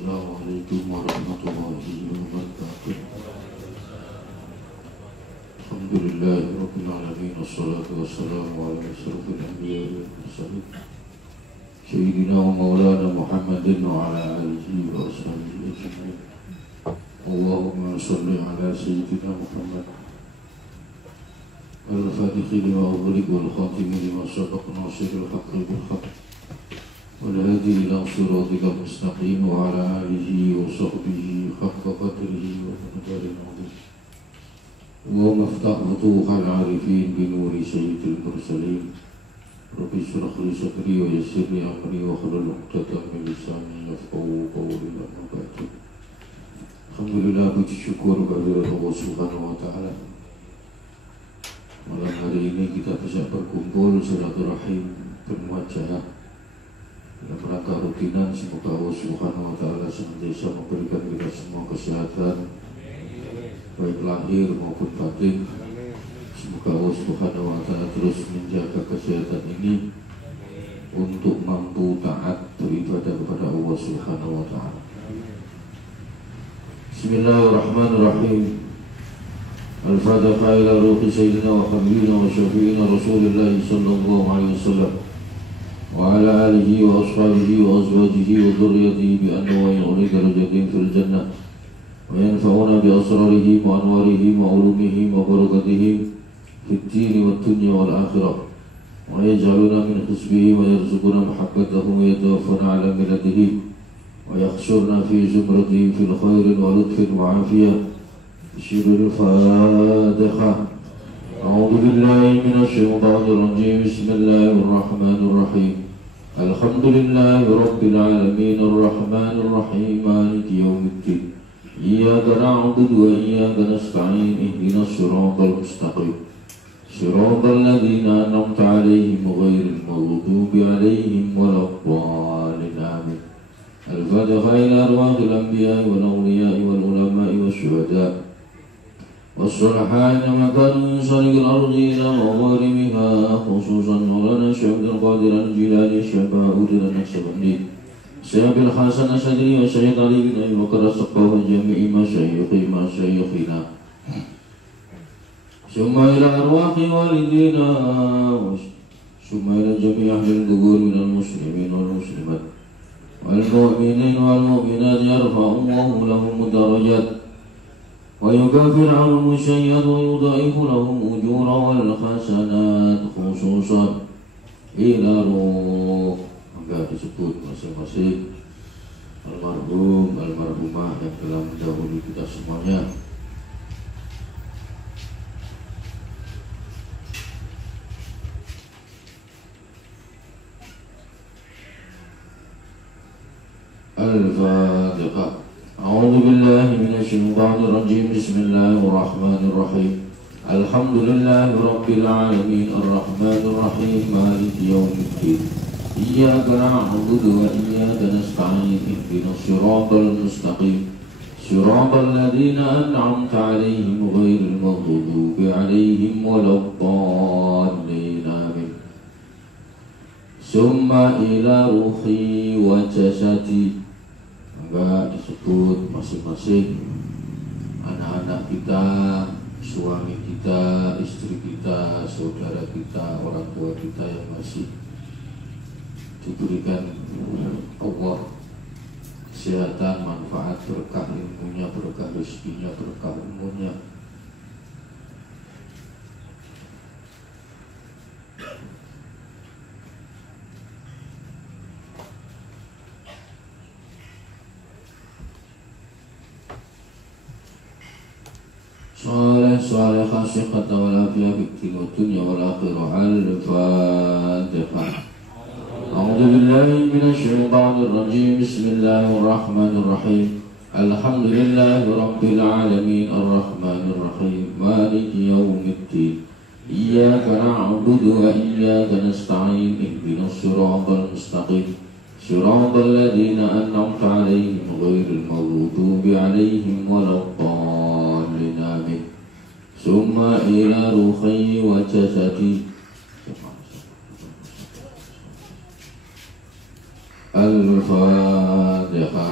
Assalamualaikum warahmatullahi wabarakatuh. Alhamdulillahirabbil alamin wassalatu wassalamu ala asyrofil anbiya'i wal mursalin sayyidina wa maulana Muhammadin wa ala alihi wa ashabihi ajma'in. Allahumma shalli ala sayyidina Muhammad al-fatihi lima ughliq wal khatimi lima sabaq nasiril haqqi bil haqq والهادي إلى صراطك المستقيم وعلى آله وصحبه حق قدره ومقداره العظيم. اللهم افتح فتوح العارفين بنور سيد المرسلين. رب اشرح لي صدري ويسر لي أمري واحلل عقدة من لساني يفقهوا قولي. أما بعد. Alhamdulillah, puji syukur kehadirat Allah Subhanahu wa Ta'ala. Malam hari ini kita bisa berkumpul silaturahim bermuajah dalam rangka rutinan. Semoga Allah Subhanahu wa Ta'ala senantiasa memberikan kita semua kesehatan baik lahir maupun batin. Semoga Allah Subhanahu wa Ta'ala terus menjaga kesehatan ini untuk mampu taat beribadah kepada Allah Subhanahu wa Ta'ala. Bismillahirrahmanirrahim. Al-Fatihah ila ruhi sayyidina wa habibina wa syafi'ina Rasulullah sallallahu alaihi wasallam وعلى آله وأصحابه وأزواجه وذريته بأنواع علي درجاتهم في الجنة وينفعنا بأسرارهم وأنوارهم وعلومهم وبركاتهم في الدين والدنيا والآخرة ويجعلنا من حزبه ويرزقنا محبتهم ويتوفنا على ملته ويحشرنا في زمرته في الخير ولطف وعافية. بشر الفاتحة. أعوذ بالله من الشيطان الرجيم. بسم الله الرحمن الرحيم. الحمد لله رب العالمين الرحمن الرحيم مالك يوم الدين. إياك نعبد وإياك نستعين. اهدنا الصراط المستقيم صراط الذين أنعمت عليهم غير المغضوب عليهم ولا الضالين. آمين. الفاتحة إلى أرواح الأنبياء والأولياء والعلماء والشهداء والصلحاء إنما كانوا من شرق الأرض إلى مغاربها خصوصا مولانا الشيخ عبد القادر الجيلاني الشباب أودنا النقشبندي الشيخ الحسن الشاذلي والشيخ علي بن أبي بكر السقاف وجميع مشايخنا ثم إلى أرواح والدينا ثم إلى جميع أهل القبور من المسلمين والمسلمات والمؤمنين والمؤمنات يرفع الله لهم الدرجات ويكفر عنهم السيئات ويضاعف لهم أجور والحسنات خصوصا إلى روح. Maka disebut masing-masing almarhum, almarhumah yang telah mendahului kita semuanya. Al-Fatihah. أعوذ بالله من الشيطان الرجيم. بسم الله الرحمن الرحيم. الحمد لله رب العالمين الرحمن الرحيم مالك يوم الدين. إياك نعبد وإياك نستعين. اهدنا الصراط المستقيم صراط الذين أنعمت عليهم غير المغضوب عليهم ولا الضالين. آمين. ثم إلى روحي وجسدي. Maka disebut masing-masing anak-anak kita, suami kita, istri kita, saudara kita, orang tua kita yang masih diberikan Allah kesehatan, manfaat, berkah ilmunya, berkah rezekinya, berkah umurnya. صالح صحة والعافية في الدين والدنيا والآخرة. الفاتحة. أعوذ بالله من الشيطان الرجيم. بسم الله الرحمن الرحيم. الحمد لله رب العالمين الرحمن الرحيم مالك يوم الدين. إياك نعبد وإياك نستعين. اهدنا الصراط المستقيم صراط الذين أنعمت عليهم غير المغضوب عليهم ولا الضالين. آمين. ثم إلى روحي وجسدي. الفاتحة.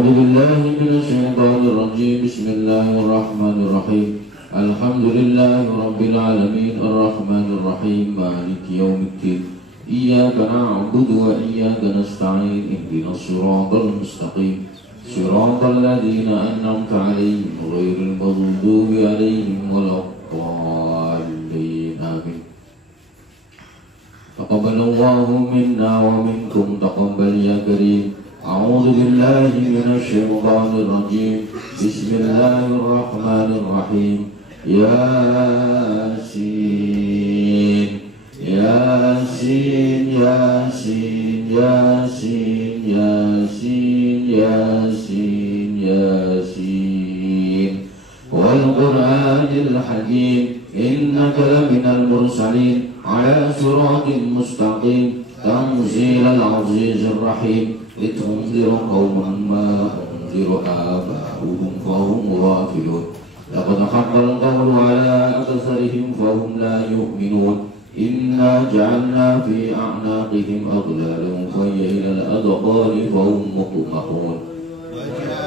أعوذ بالله من الشيطان الرجيم. بسم الله الرحمن الرحيم. الحمد لله رب العالمين الرحمن الرحيم مالك يوم الدين. إياك نعبد وإياك نستعين. اهدنا الصراط المستقيم صراط الذين أنعمت عليهم غير المغضوب عليهم ولا الضالين. آمين. تقبل الله منا ومنكم تقبل يا كريم. أعوذ بالله من الشيطان الرجيم. بسم الله الرحمن الرحيم. ياسين ياسين ياسين ياسين ياسين ياسين ياسين والقرآن الحكيم إنك لمن المرسلين على صراط مستقيم تنزيل العزيز الرحيم لتنذر قوما ما أنذر آباؤهم فهم غافلون لقد حق القول على أكثرهم فهم لا يؤمنون إنا جعلنا في أعناقهم أغلالا فهي إلى الأذقان فهم مقمحون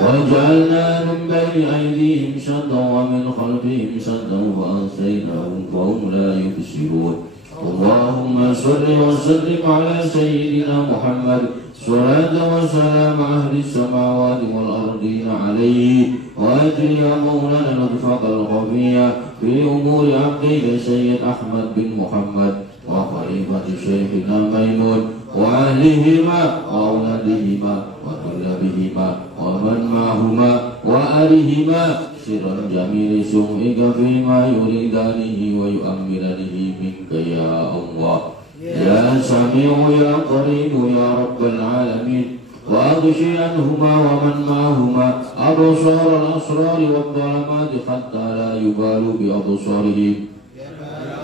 وجعلنا من بين أيديهم سدا ومن خلفهم سدا فأغشيناهم فهم لا يبصرون. اللهم صل وسلم على سيدنا محمد صلاة وسلام أهل السماوات والأرضين عليه وأجل يا مولانا لطفك الخفية في أمور عبدك سيد أحمد بن محمد وخليفة شيخنا ميمون وأهلهما وأولادهما وطلابهما ومن معهما وآلهما سرا جميل سوءك فيما يريدانه ويؤمرانه منك يا الله يا سميع يا قريب يا رب العالمين. وأغشي عنهما ومن معهما أبصار الأسرار والظلمات حتى لا يبالوا بأبصارهم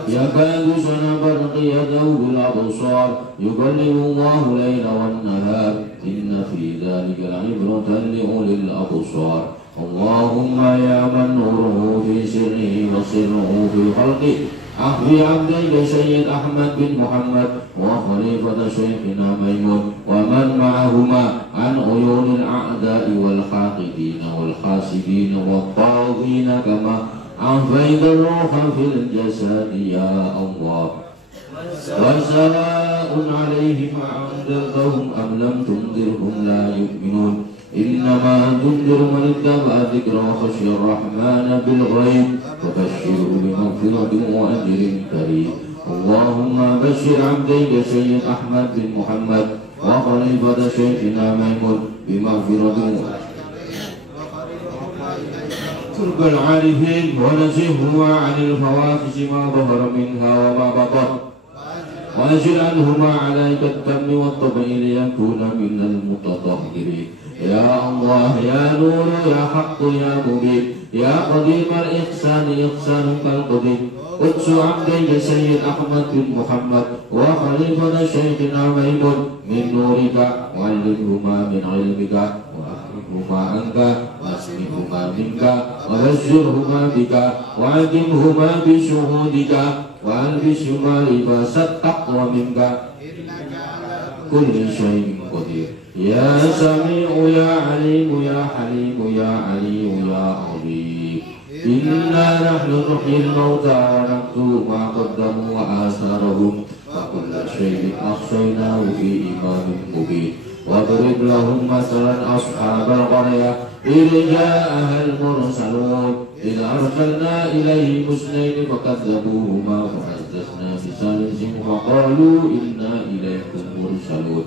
يكاد سنا برق يده بالأبصار يقلب الله الليل والنهار إن في ذلك لعبرة لأولي الأبصار. اللهم يا من نوره في سره وسره في خلقه أحفي عبديك سيد أحمد بن محمد وخليفة شيخنا ميمون ومن معهما عن عيون الأعداء والحاقدين والحاسدين والطاغين كما أحفيت الروح في الجسد يا الله. وسواء عليهم أنذرتهم أم لم تنذرهم لا يؤمنون إنما تنذر من اتبع ذكر وخشي الرحمن بالغيب فبشره بمغفرة وأجر كريم. اللهم بشر عبديك سيد أحمد بن محمد وخليفة شيخنا ميمون بمغفرة قرب العارفين ونزهه عن الفواحش ما ظهر منها وما بطن وأجل عنهما عليك التم والطبع ليكون من المتطهرين. يا الله يا نور يا حق يا مبين يا قديم الإحسان إحسانك القديم. قدس عبديك سيد أحمد بن محمد وخليفة شيخنا ميمون من نورك وعلمهما من علمك وأخبرهما عنك واسمهما منك وبشرهما بك وعلمهما بشهودك وألبسهما لباس التقوى منك كل شيء قدير. يا سميع يا عليم يا حليم يا عليم يا عظيم. إنا نحن نحيي الموتى ونكتب ما قدموا وآثارهم وكل شيء أحصيناه في إمام مبين. واضرب لهم مثلا أصحاب القرية إذ جاءها المرسلون إذ أرسلنا إليهم اثنين فكذبوهما فعززنا بثالث فقالوا إنا إليكم مرسلون.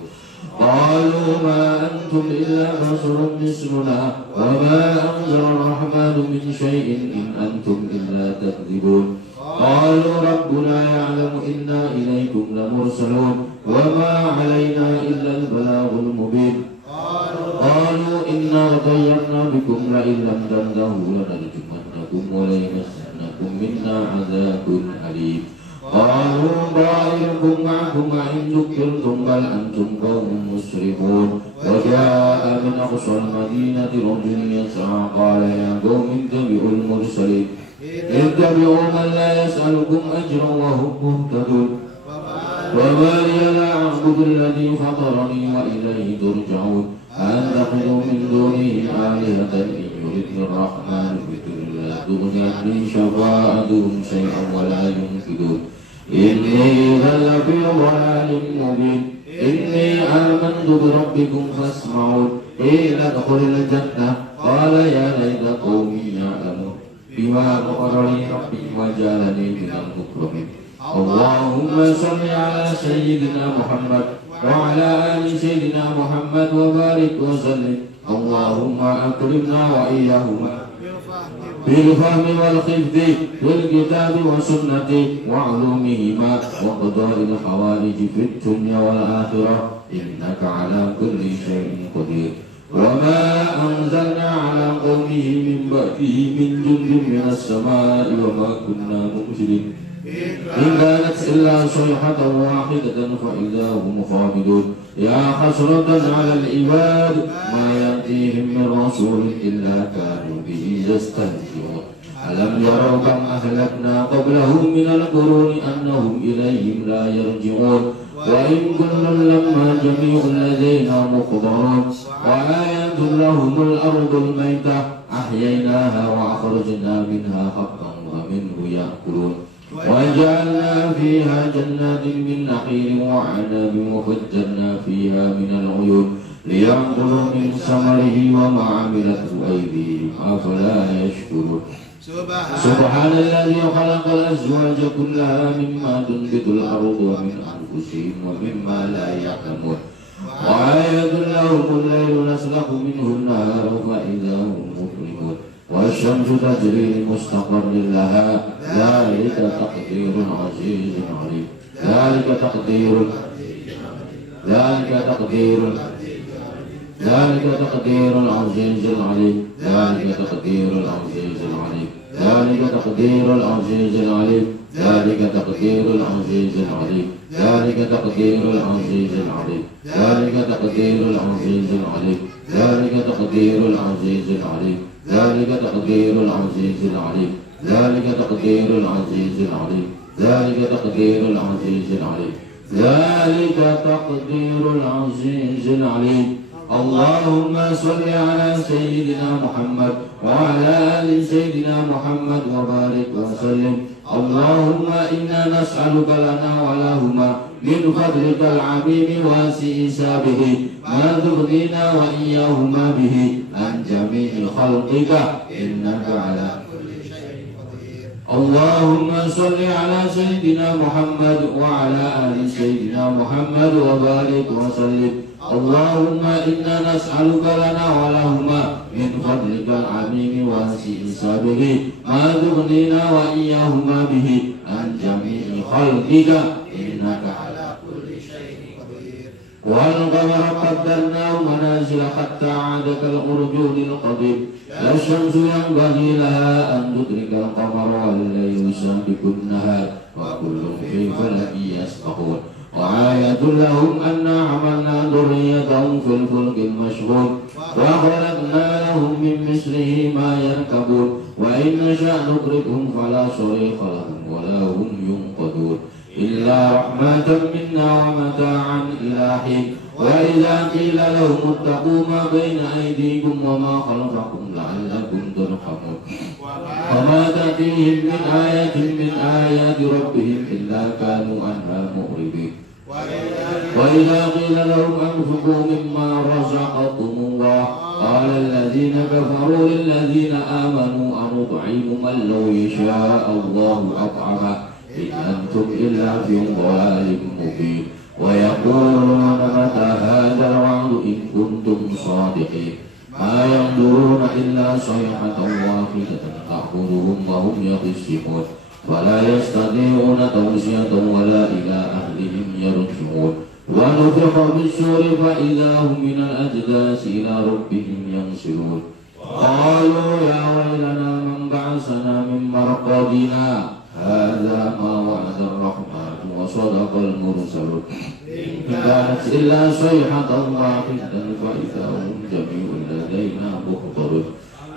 قالوا ما أنتم إلا بشر مثلنا وما أنزل الرحمن من شيء إن أنتم إلا تكذبون. قالوا ربنا يعلم إنا إليكم لمرسلون وما علينا إلا البلاغ المبين. قالوا إنا طيرنا بكم لئن لم تنتهوا لنرجمنكم وليمسنكم منا عذاب أليم. قالوا طائركم معكم وإن ذكرتم بل أنتم قوم مسرفون. وجاء من أقصى المدينة رجل يسعى قال يا قوم اتبعوا المرسلين اتبعوا من لا يسألكم أجرا وهم مهتدون. وما لي لا أعبد الذي فطرني وإليه ترجعون أتخذ من دونه آلهة إن يردني الرحمن بضر لا تغن عني شفاعتهم شيئا ولا ينقذون إني إذا لفي ضلال مبين إني آمنت بربكم فاسمعون قيل ادخل الجنة قال يا ليت قومي يعلمون بما غفر لي ربي وجعلني من المكرمين اللهم صل على سيدنا محمد وعلى آل سيدنا محمد وبارك وسلم اللهم أكرمنا وإياهما بالفهم والحفظ والكتاب والسنة وعلومهما وقضاء الحوائج في الدنيا والآخرة إنك على كل شيء قدير وما أنزلنا على قومه من بعده من جند من السماء وما كنا مرسلين إن كانت إلا صيحة واحدة فإذا هم خامدون يا حسرة على العباد ما يأتيهم من رسول إلا كانوا به يستهزئون ألم يروا كم أهلكنا قبلهم من القرون أنهم إليهم لا يرجعون وإن كل لما جميع لدينا محضرون وآية لهم الأرض الميتة أحييناها وأخرجنا منها حقا ومنه يأكلون وجعلنا فيها جنات من نخيل وعنب وفجرنا فيها من العيون ليأكلوا من ثمره وما عملته أيديهم أفلا يشكرون سبحان الذي خلق الأزواج كلها مما تنبت الأرض ومن أنفسهم ومما لا يعلمون وآية لهم الليل نسلخ منه النهار فإذا هم مظلمون والشمس تجري لمستقر لها ذلك تقدير عزيز عليم ذلك تقدير العزيز العليم ذلك تقدير العزيز العليم ذلك تقدير العزيز العليم ذلك تقدير العزيز العليم ذلك تقدير العزيز العليم ذلك تقدير العزيز العليم ذلك تقدير العزيز العليم ذلك تقدير العزيز العليم ذلك تقدير العزيز العليم ذلك تقدير العزيز العليم ذلك تقدير العزيز العليم اللهم صل على سيدنا محمد وعلى آل سيدنا محمد وبارك وسلم اللهم إنا نسألك لنا ولهما من فضلك العميم واسع حسابه ما تغنينا وإياهما به عن جميع خلقك إنك على كل شيء قدير اللهم صل على سيدنا محمد وعلى آل سيدنا محمد وبارك وسلم اللهم إنا نسألك لنا ولهما من فضلك العميم واسع حسابه ما تغنينا وإياهما به عن جميع خلقك إنك على كل شيء قدير والقمر قدرناه منازل حتى عاد كالأرجون القديم لا الشمس ينبغي لها أن تدرك القمر والليل سابق النهار وكل في فلك يسبحون وآية لهم أنا حملنا ذريتهم في الفلك المشحون وخلقنا لهم من مثله ما يركبون وإن نشأ نغرقهم فلا صريخ لهم ولا هم ينقذون إلا رحمة منا ومتاعا إلى حين وإذا قيل لهم اتقوا ما بين أيديكم وما خلفكم لعلكم ترحمون وما تأتيهم من آية من آيات ربهم إلا كانوا عنها معرضين وإذا قيل لهم أنفقوا مما رزقكم الله قال الذين كفروا للذين آمنوا أنطعم من لو يشاء الله أطعمه إن أنتم إلا في ضلال مبين ويقولون متى هذا الوعد إن كنتم صادقين ما ينظرون إلا صيحة واحدة تأخذهم وهم يخصمون ولا يستطيعون توصية ولا إلى أهلهم يرجعون ونفخ بالسور فإذا هم من الأجداث إلى ربهم ينسلون قالوا يا ويلنا من بعثنا من مرقدنا هذا ما وعد الرحمن وصدق المرسلون إن كانت إلا صيحة واحدة فإذا هم جميع لدينا محضرون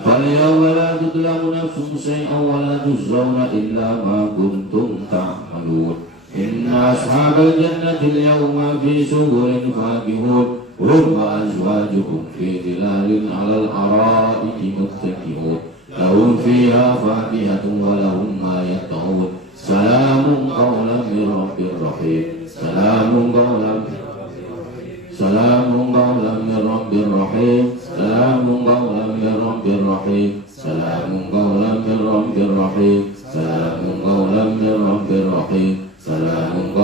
فاليوم لا تظلم نفس شيئا ولا تجزون إلا ما كنتم تعملون إن أصحاب الجنة اليوم في سرر فاكهون هم وأزواجهم في ظلال على الأرائك متكئون لهم فيها فاكهة ولهم ما يدعون سلام قولا من رب رحيم سلام قولا من رب رحيم سلام قولا من رب رحيم سلام قولا من رب رحيم سلام قولا من رب رحيم سلام قولا من رب رحيم سلام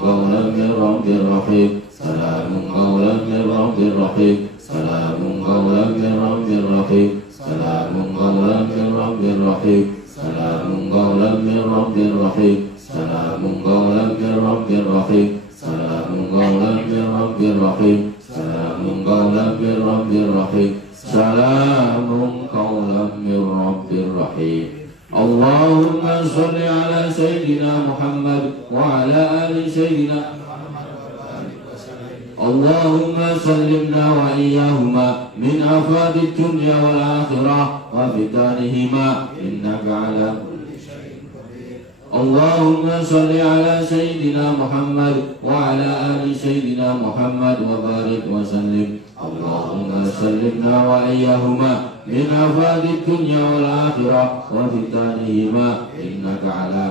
قولا من رب رحيم سلام قولا من رب رحيم سلام قولا من رب رحيم سلام قولا من رب رحيم سلام قولا من رب رحيم سلام قولا من رب رحيم سلام قولا من رب رحيم سلام قولا من رب رحيم سلام قولا من رب رحيم اللهم صل على سيدنا محمد وعلى آل سيدنا اللهم سلمنا وإياهما من آفات الدنيا والآخرة وفتنهما إنك على اللهم صل على سيدنا محمد وعلى آل سيدنا محمد وبارك وسلم اللهم سلمنا وإياهما من آفات الدنيا والآخرة وفتنهما إنك على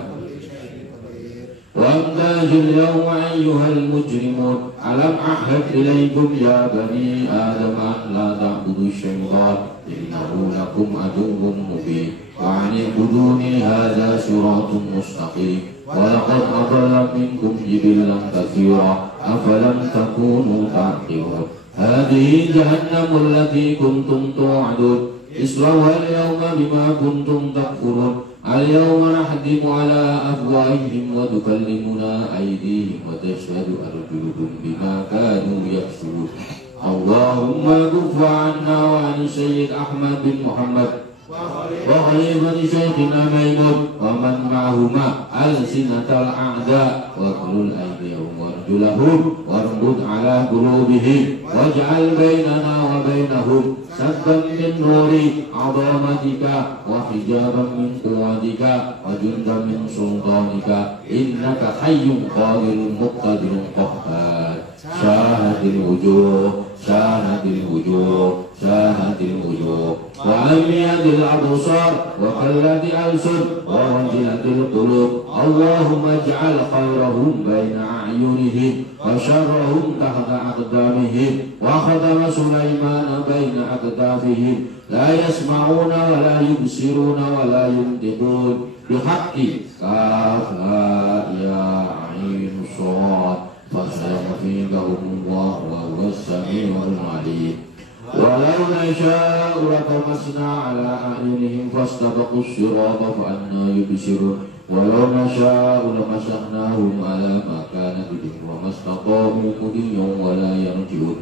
وامتاز اليوم أيها المجرمون ألم أعهد إليكم يا بني آدم أن لا تعبدوا الشيطان إنه لكم عدو مبين وأن اعبدوني هذا صراط مستقيم ولقد أضل منكم جبلا كثيرا أفلم تكونوا تعقلون هذه جهنم التي كنتم توعدون اصلوها اليوم بما كنتم تكفرون اليوم نحتم على أفواههم وتكلمنا أيديهم وتشهد أرجلهم بما كانوا يكسبون اللهم كف عنا وعن السيد أحمد بن محمد وخليفة شيخنا ميمون ومن معهما ألسنة الأعداء واغلل أيديهم وارجلهم واربط على قلوبهم واجعل بيننا وبينهم سدا من نور عظمتك وحجابا من قوتك وجندا من سلطانك إنك حي قادر مقتدر قهار شاهد الوجوه شاهد الوجوه شاهد الوجوه وعميت الأبصار وقلت الألسن ووجلت القلوب اللهم اجعل خيرهم بين أعينهم وشرهم تحت أقدامهم وختم سليمان بين أكتافهم لا يسمعون ولا يبصرون ولا ينطقون بحق كاف يا عين صاد فسيكفيكهم الله وهو السميع العليم ولو نشاء لطمسنا على أعينهم فاستبقوا الصراط فأنى يبصرون ولو نشاء لمسخناهم على ما كان بهم وما استطاعوا مضيا ولا يرجعون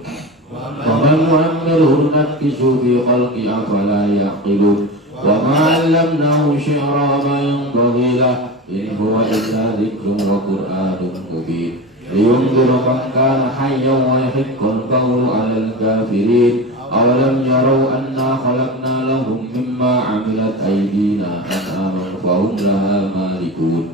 ومن نعمره ننكسه في خلق أفلا يعقلون وما علمناه شعر وما ينبغي له إن هو إلا ذكر وقرآن مبين لينذر من كان حيا ويحق القول على الكافرين أولم يروا أنا خلقنا لهم مما عملت أيدينا أنعاما فهم لها مالكون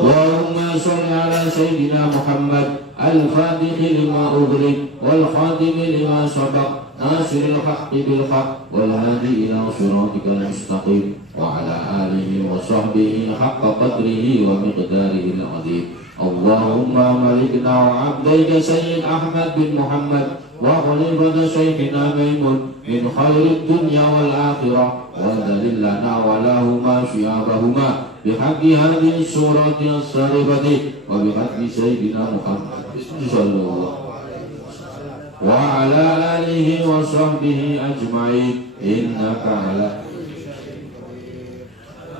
اللهم صل على سيدنا محمد الفاتح لما أغلق والخاتم لما سبق ناصر الحق بالحق والهادي إلى صراطك المستقيم وعلى آله وصحبه حق قدره ومقداره العظيم اللهم ملكنا وعبديك سيد أحمد بن محمد وخليفة شيخنا ميمون من خير الدنيا والآخرة وذلل لنا ولهما شيابهما بحق هذه السورة الصارفة وبحق سيدنا محمد صلى الله عليه وسلم وعلى آله وصحبه أجمعين إنك على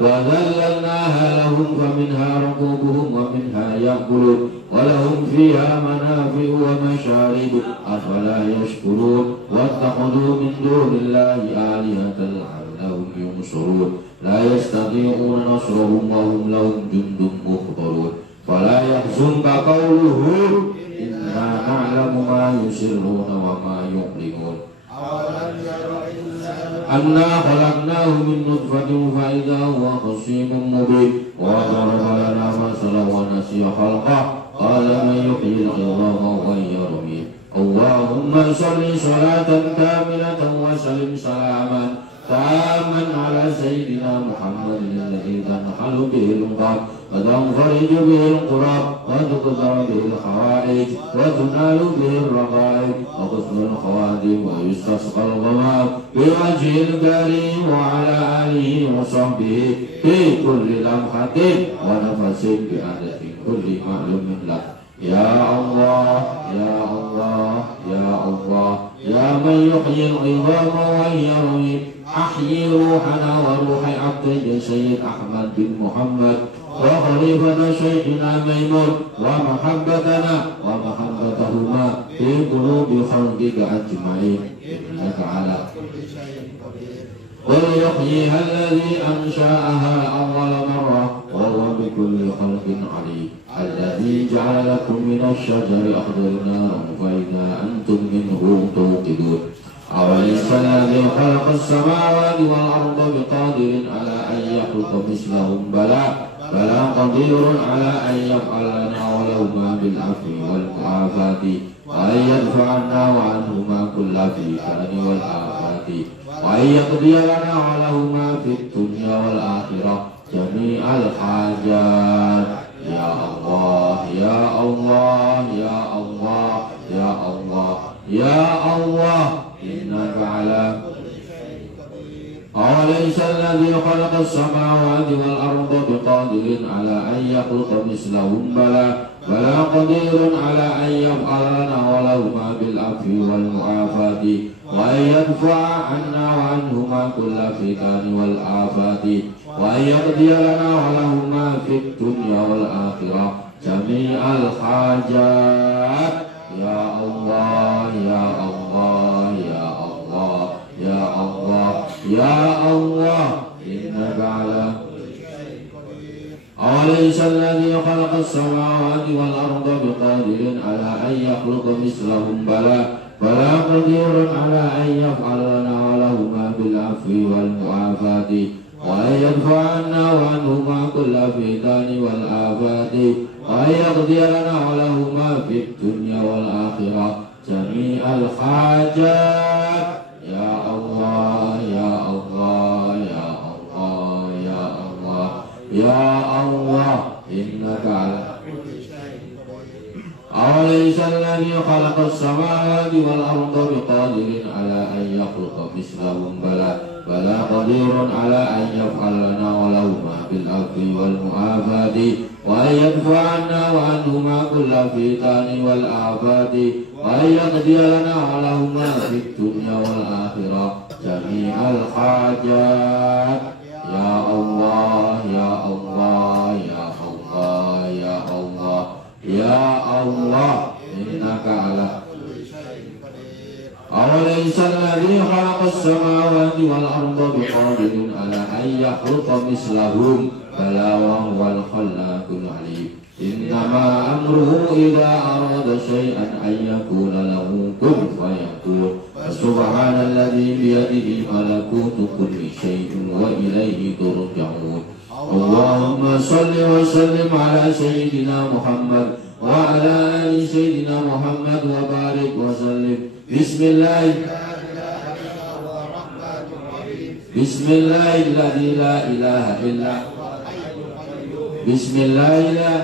وذللناها لهم فمنها ركوبهم ومنها يأكلون ولهم فيها منافع ومشارب أفلا يشكرون واتخذوا من دون الله آلهة لعلهم ينصرون لا يستطيعون نصرهم وهم لهم جند مخبرون فلا يحزنك قولهم إنا نعلم ما يسرون وما يعلنون أنا خلقناه من نطفة فإذا هو خصيم مبين وضرب لنا مثلا ونسي خلقه قال من يحيي العظام وهي رميم اللهم صل صلاة كاملة وسلم سلاما تاما على سيدنا محمد الذي تنحل به الأمراض وتنفرج به القراب وتقضى به الحوائج وتنال به الرغائب وحسن الخواتم ويستسقى الغمام بوجه الكريم وعلى آله وصحبه في كل لمحة ونفس بعدد كل معلوم له يا الله يا الله يا الله يا من يحيي العظام وهي رميم أحيي روحنا وروح عبدك سيد أحمد بن محمد وخليفة شيخنا ميمون ومحبتنا ومحبتهما في قلوب خلقك أجمعين إنك على قل يحييها الذي أنشأها أول مرة وهو بكل خلق عليم الذي جعل لكم من الشجر أخضر نارا فإذا أنتم منه توقدون أوليس الذي خلق السماوات والأرض بقادر على أن يخلق مثلهم بلى قدير على أن يفعل لنا ولو ما بالعفو والمعافاة وأن يدفع عنا وعنهما كل فتن والآفات وأن يقضي لنا ولهما في الدنيا والآخرة جميع الحاجات يا الله يا الله يا الله يا الله يا الله إنك على أوليس الذي خلق السماوات والأرض بقادر على أن يخلق مثلهم بلى قدير على أن يفعل لنا ولهما بالعفو والمعافاة وأن يدفع عنا وعنهما كل فتن والآفات وأن يقضي لنا ولهما في الدنيا والآخرة جميع الحاجات يا الله يا الله يا الله يا الله يا الله إنك على أوليس الذي خلق السماوات والأرض بقادر على أن يخلق مثلهم بلى قدير على أن يفعل لنا ولهما بالعفو والمعافاة وأن يدفع عنا وعنهما كل فتن والآفات وأن يقضي لنا ولهما في الدنيا والآخرة جميع الحاجات يا الله يا الله يا الله يا الله يا الله إنك على أوليس الذي خلق السماوات والأرض بقادر على أن يخلق مثلهم بلى قدير على أن يفعل لنا ولهما بالعفو والمعافاة وأن يدفع عنا وعنهما كل فتن والآفات وأن يقضي لنا ولهما في الدنيا والآخرة جميع الحاجات يا الله يا الله يا الله يا الله يا الله إنك على أوليس الذي خلق السماوات والأرض بقادر على أن يخلق مثلهم بلى وهو الخلاق العليم إنما أمره إذا أراد شيئا أن يقول له كن فيكون فسبحان الذي بيده ملكوت كل شيء وإليه ترجعون اللهم صل وسلم على سيدنا محمد وعلى آل سيدنا محمد وبارك وسلم بسم الله بسم الله الذي لا إله إلا بسم الله لا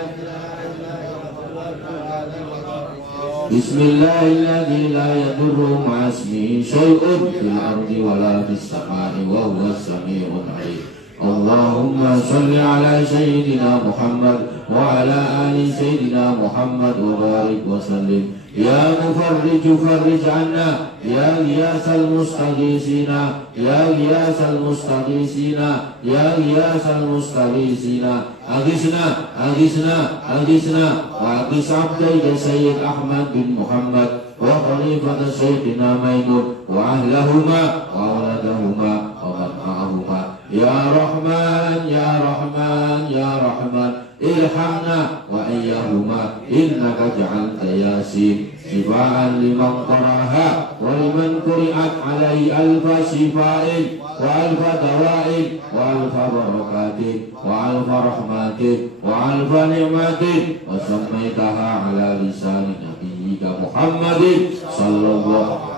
بسم الله الذي لا يضر مع اسمه شيء في الأرض ولا في السماء وهو السميع العليم اللهم صل على سيدنا محمد وعلى آل سيدنا محمد وبارك وسلم يا مفرج فرج عنا يا غياث المستغيثين يا غياث المستغيثين يا غياث المستغيثين أغثنا أغثنا أغثنا وأغث عبدك سيد أحمد بن محمد وخليفة شيخنا ميمون وأهلهما وأولادهما ومن معهما يا رحمن يا رحمن يا رحمن إلى ilhamna wa iyyahuma innaka ja'alta yasin shifaan liman qara'aha wa liman quri'at alaihi alfa shifa'in wa alfa dawa'in wa alfa barakatin wa alfa rahmatin wa alfa ni'matin wa sammaitaha ala lisani nabiyyika Muhammadin sallallahu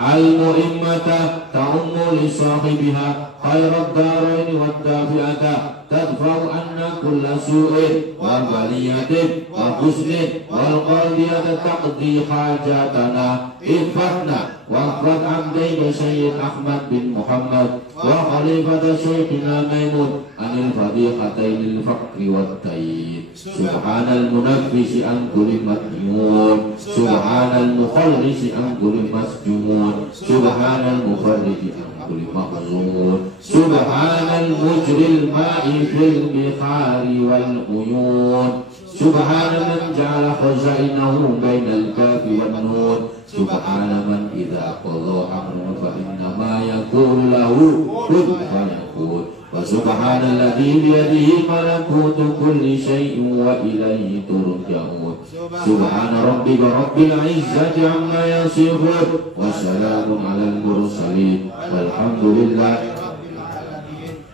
al-mu'immata ta'ummu li sahibiha khairat daraini wad dafi'ata tadfa'u anna kulla su'in wa baliyatin wa husnin wal qadiyata taqdi hajatana ihfatna wa qad abdayna Sayyid Ahmad bin Muhammad wa khalifata Syekhina Maimun anil fadihatainil fakri wat tayyib subhanal munaffisi an kulli madnyun subhanal mukhallisi an kulli masjun subhanal mufarriji an kulli mahzun subhanal mujril ma'i fil bihari wal uyun subhana man ja'ala khazainahu bainal kafi wan nun subhana man idza qadha amran fa innama yaqulu lahu kun fayakun wa subhanalladzi bi yadihi malakutu kulli shay'in wa ilayhi turja'un subhana rabbika rabbil izzati amma yasifun wa salamun alal mursalin walhamdulillahi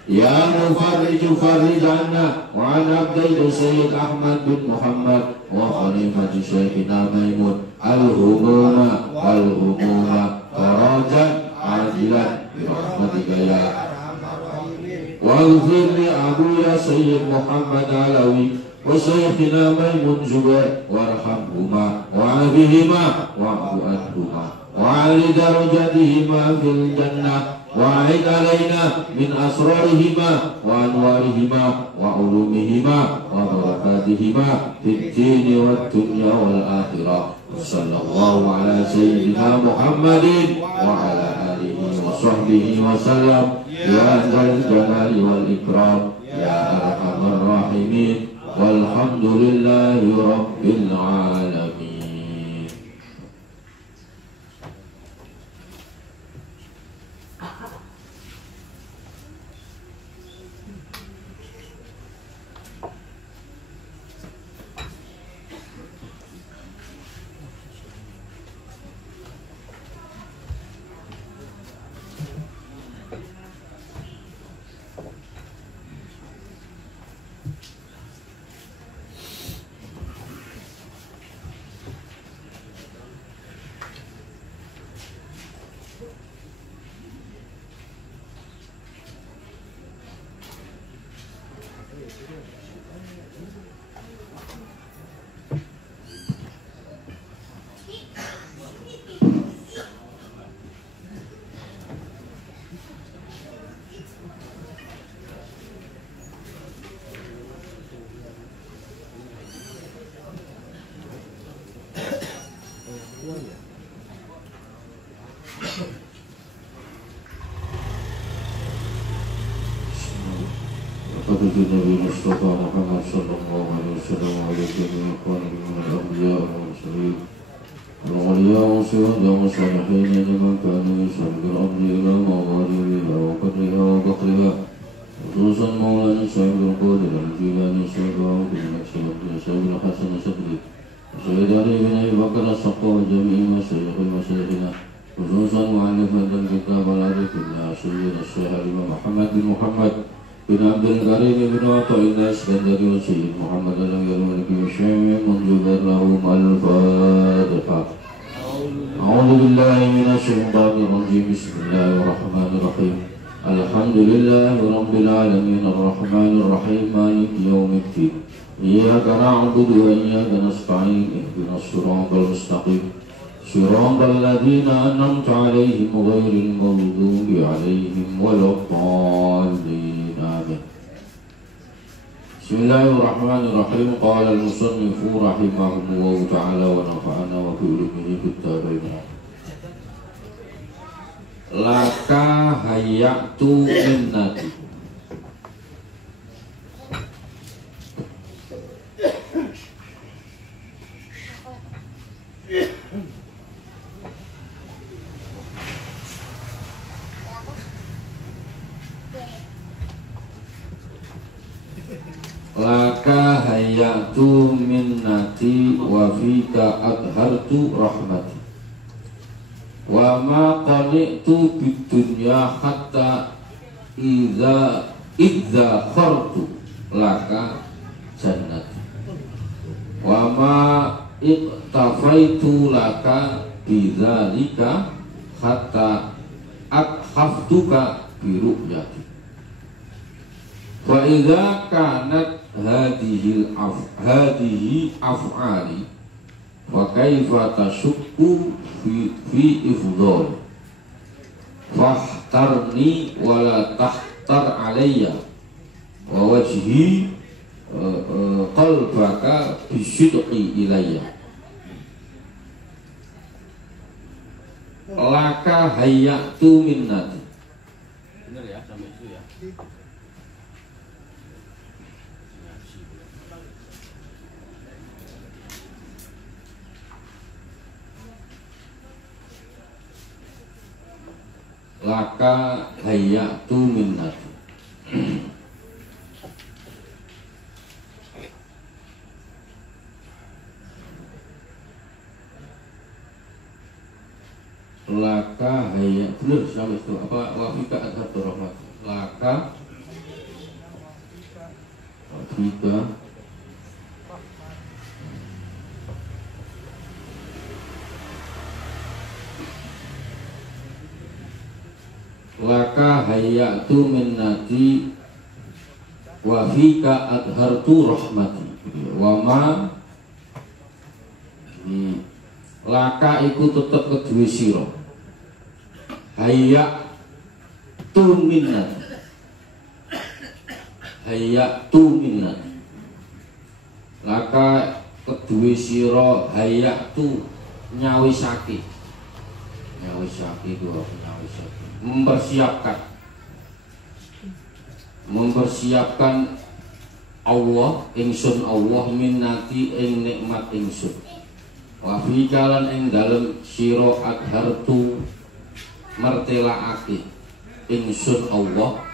ya mufarriju farrij anna wa an abdayka Sayyid Ahmad bin Muhammad wa khalifati Syekhina Maimun al-humuma farajan ajilan bi rahmatika ya waghfir li abuya Sayyid Muhammad Alawi wa Syekhina Maimun Zubair warhamhuma wa'afihima wa'fu anhuma wa'ali darajatihima fil jannah wa'id alaina min asrarihima wa anwarihima wa ulumihima wa barakatihima fid dini wad dunya wal akhirah sallallahu ala sayyidina Muhammadin wa ala alihi wa sahbihi wa sallam ya dzal jalali wal ikram ya arhamar rahimin walhamdulillahi rabbil alamin. Nabi Mustafa Muhammad sallallahu alaihi wasallam wa alihi wa sahbihi min al-anbiya wal mursalin wal awliya wa shuhada wa salihin liman kana yusabbihu al-ardi ila magharibiha wa qadriha wa baqiha khususan maulana Sayyidul Qadir al-Jilani sallallahu alaihi wasallam Sayyidul Hasan Sabri Sayyid Ali bin Abi Bakar as-Saqqa wa jami'i masyayikhina khususan mu'allifat al-kitab al-arifillah Sayyid al-Syekh Imam Muhammad bin Muhammad bin Abdul Karim bin Watta'illah Iskandari wa Sayyid Muhammad al-Maliki wa Syekh Munjubar lahum al-Fatiha. A'udhu billahi minasyaitanir rajim. Bismillahirrahmanirrahim. Alhamdulillahi rabbil alamin arrahmanir rahim maliki yaumiddin. Iyyaka na'budu wa iyyaka nasta'in ihdinas siratal mustaqim. Siratal ladzina an'amta 'alaihim ghairil maghdubi 'alaihim waladdallin. Bismillahirrahmanirrahim. Qala al-musannifu rahimahullahu ta'ala wa nafa'ana wa bi ulumihi fid dharain. Laka hayyatu minnati. minnati wa fika adhartu rahmati wa ma qani'tu bid dunya hatta idza khartu laka jannati wa ma iqtafaitu laka bidzalika hatta akhaftuka bi ru'yati wa idza kanat hadhihi af'ali wa kaifa tashukku fi ifdhal fahtarni wa la tahtar alayya wa wajhi qalbaka bisidqi ilayya laka hayyatu minnati. Bener ya sampai itu ya. Laka hayyatu minnati. Laka hayya bener sampai itu apa wafika adhartu rahmat laka wafika laka hayyatu minnati wafika adhartu rahmati wa ma laka iku tetep kedue sira hayya tu minnat laka kedue sira hayya tu nyawisake mempersiapkan Allah ingsun Allah minnati ing nikmat ingsun wa fi kalan ing dalem sira adhartu mertelaake ingsun Allah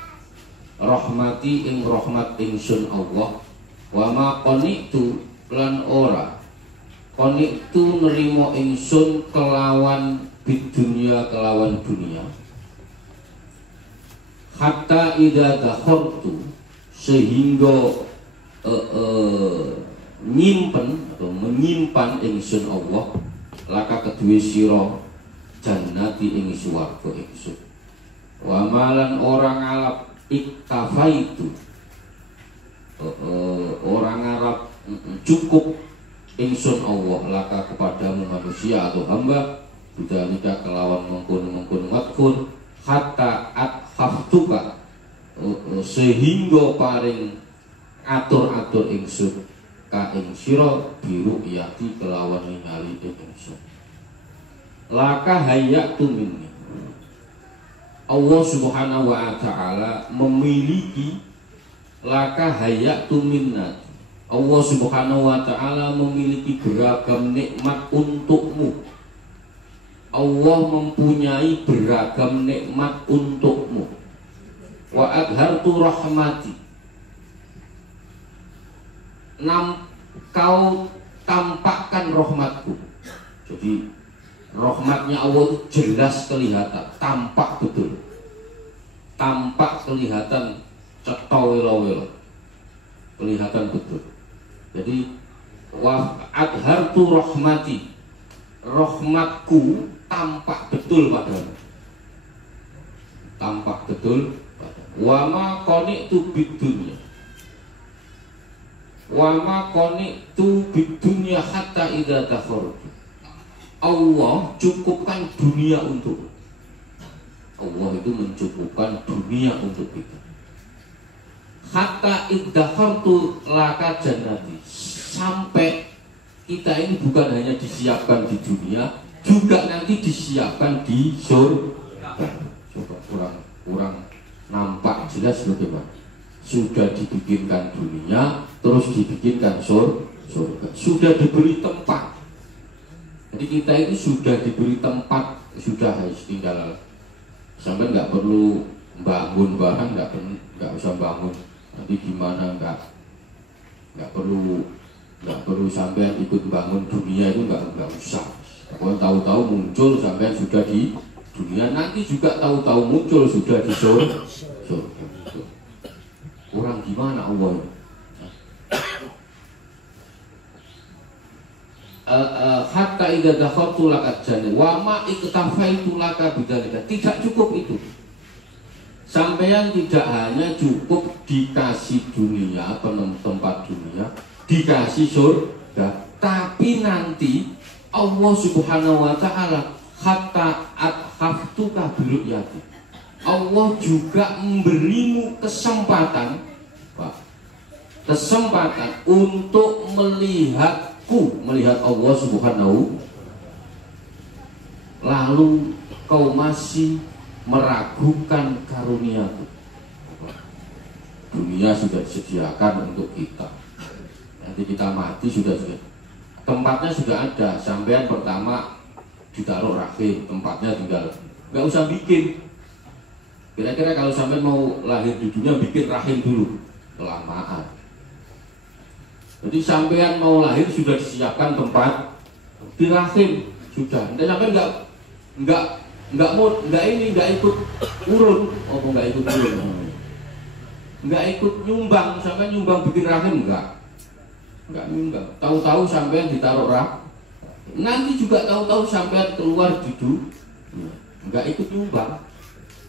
rahmati ing rahmat ingsun Allah wa ma qanitu lan ora qanitu nerimo ingsun kelawan bidunya kelawan dunia hatta idza dakhartu sehingga nyimpen atau menyimpan ingsun Allah laka kedue sira jannati ing swarga ingsun wa malan orang ngalap iktafaitu orang ngarap cukup ingsun Allah laka kepadamu manusia atau hamba bidzalika kelawan mengkun wadkur hatta akhaftuka sehingga paring atur-atur ingsun ka ing sira biru yati kelawan ningali ingsun laka hayyatu minni. Allah subhanahu wa ta'ala memiliki laka hayyatu minna. Allah subhanahu wa ta'ala memiliki beragam nikmat untukmu. Allah mempunyai beragam nikmat untukmu. Wa adhartu rahmati, kau tampakkan rahmatku. Jadi rahmatnya Allah itu jelas kelihatan, tampak betul, tampak kelihatan cetawelo-welo, kelihatan betul. Jadi wa adhartu rahmati, rahmatku tampak betul padamu, tampak betul padamu. Wa ma qani'tu bidunya, wa ma qani'tu bidunya hatta idza takhartu. Allah cukupkan dunia untuk Allah itu mencukupkan dunia untuk kita. Hatta iddakhartu laka jannati, sampai kita ini bukan hanya disiapkan di dunia, juga nanti disiapkan di surga. Coba kurang nampak jelas bagaimana. Sudah dibikinkan dunia, terus dibikinkan surga. Sudah diberi tempat. Jadi kita itu sudah diberi tempat, sudah tinggal sampai nggak perlu bangun barang, nggak usah bangun nanti gimana, nggak perlu nggak perlu sampai ikut bangun dunia itu nggak usah. Pokoknya tahu-tahu muncul sampai sudah di dunia, nanti juga tahu-tahu muncul sudah di surga. Orang gimana Allah? Hatta idza dakhaltu laka jannah wa ma iktafaitu laka bidzalika. Tidak cukup itu. Sampeyan tidak hanya cukup dikasih dunia, tempat dunia, dikasih surga, tapi nanti Allah Subhanahu wa taala hatta athaftuka biruyati. Allah juga memberimu kesempatan, Pak, kesempatan untuk melihat Allah Subhanahu. Lalu kau masih meragukan karuniaku. Dunia sudah disediakan untuk kita. Nanti kita mati sudah tempatnya sudah ada. Sampean pertama ditaruh rahim, tempatnya tinggal, nggak usah bikin. Kira-kira kalau sampai mau lahir di dunia bikin rahim dulu, kelamaan. Jadi sampean mau lahir sudah disiapkan tempat di rahim sudah. Nanti sampean nggak ikut urun, nggak ikut urun, nggak ikut nyumbang, sampai nyumbang bikin rahim nggak nyumbang. Tahu-tahu sampean ditaruh rahim, nanti juga tahu-tahu sampean keluar di dunia, nggak ikut nyumbang.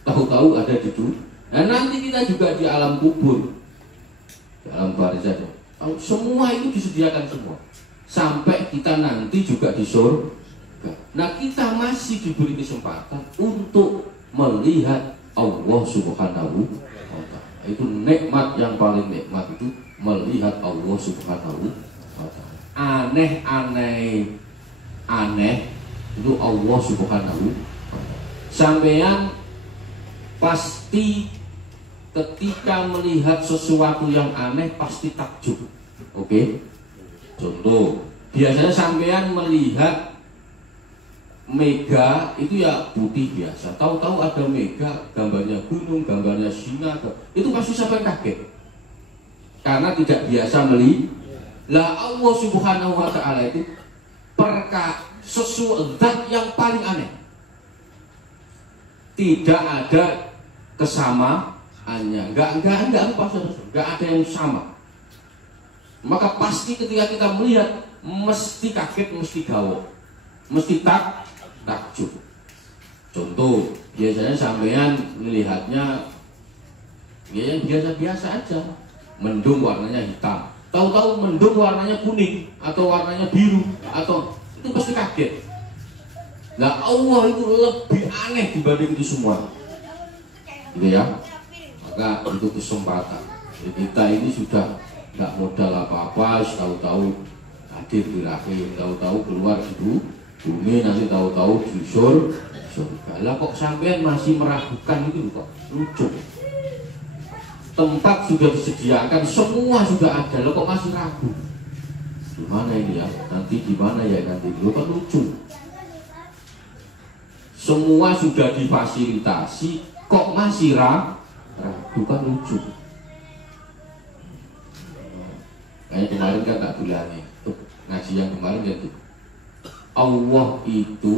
Tahu-tahu ada di dunia. Nah nanti kita juga di alam kubur, di alam barzakh. Semua itu disediakan semua. Sampai kita nanti juga di surga. Nah kita masih diberi kesempatan untuk melihat Allah Subhanahu wa ta'ala. Itu nikmat yang paling nikmat, itu melihat Allah Subhanahu wa ta'ala. Aneh itu Allah Subhanahu wa ta'ala. Sampeyan pasti ketika melihat sesuatu yang aneh pasti takjub. Oke? Contoh, biasanya sampean melihat mega itu ya putih biasa. Tahu-tahu ada mega, gambarnya gunung, gambarnya singa, itu pasti sampai kaget. Karena tidak biasa melihat. Lah Allah Subhanahu wa ta'ala itu sesuatu zat yang paling aneh. Tidak ada kesamaannya, nggak ada yang sama. Maka pasti ketika kita melihat mesti kaget, mesti gawok, mesti takjub. Contoh, biasanya sampean melihatnya ya yang biasa-biasa aja. Mendung warnanya hitam, tahu-tahu mendung warnanya kuning atau warnanya biru, atau itu pasti kaget. Nah Allah itu lebih aneh dibanding itu semua, gitu ya. Maka itu kesempatan. Jadi kita ini sudah nggak modal apa-apa, tahu-tahu hadir di rahim, tahu-tahu keluar di bumi, nanti tahu-tahu di surga. Lah kok sampean masih meragukan itu kok lucu. Tempat sudah disediakan, semua sudah ada, lo kok masih ragu? Gimana ini ya? Nanti gimana ya nanti? Lo kan lucu. Semua sudah difasilitasi, kok masih ragu? Kan lucu. Kayak kemarin kan tak bilangnya, ngaji yang kemarin gitu. Allah itu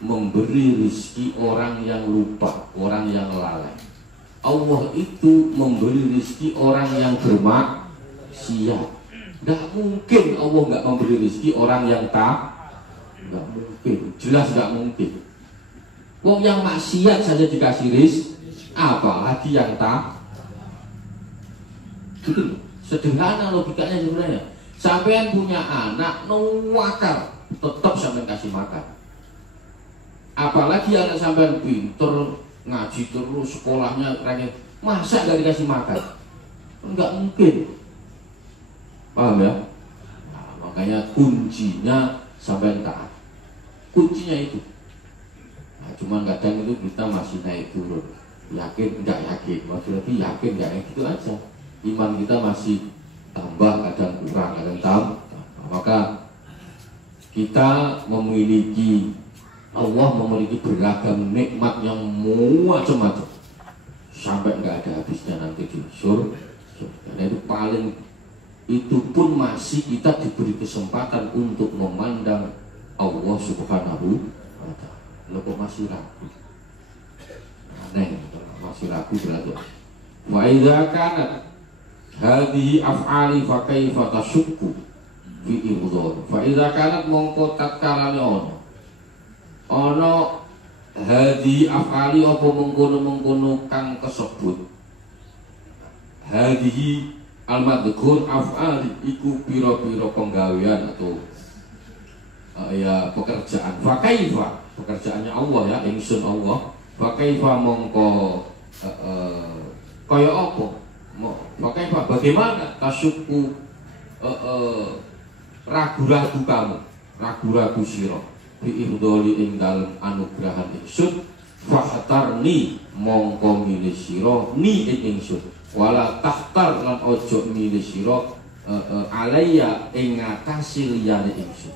memberi rezeki orang yang lupa, orang yang lalai. Allah itu memberi rezeki orang yang bermaksiat. Nggak mungkin Allah nggak memberi rezeki orang yang nggak mungkin, jelas nggak mungkin. Wong yang maksiat saja dikasih rezeki, apalagi yang gitu. Sederhana logikanya sebenarnya. Sampean punya anak nuwakal, tetap sampean kasih makan. Apalagi anak sampean pinter, ngaji terus, sekolahnya keren, masa gak dikasih makan? Enggak mungkin. Paham ya? Nah, makanya kuncinya sampean taat. Kuncinya itu. Nah, cuman kadang itu kita masih naik turun. Yakin enggak yakin, maksudnya yakin enggak, gitu aja. Iman kita masih tambah, kadang kurang, kadang tambah. Maka kita memiliki, Allah memiliki beragam nikmat yang macam-macam sampai nggak ada habisnya nanti di surga. Dan itu paling itu pun masih kita diberi kesempatan untuk memandang Allah Subhanahu wa ta'ala. Lo kok masih ragu? Aneh, masih ragu berarti. Wa idza kanat hadhihi af'ali fa kaifa tasukku fi ibdhar. Fa idza kanat mongko tatkalane ono hadhihi af'ali apa mengkono-mengkono kang kesebut. Hadhihi al-madhkur af'ali iku pira-pira penggawean atau ya pekerjaan. Fa kaifa pekerjaannya Allah ya, ingsun Allah. Fa kaifa mongko kaya apa? Fa bagaimana tasukku ragu-ragu kamu, ragu-ragu sira fi irdoli ing dalem anugrahan ingsun. Fahtarni mongko milih sira ni ing ingsun. Wala tahtar lan ojo milih sira alaya ing ngatasi liyane ingsun.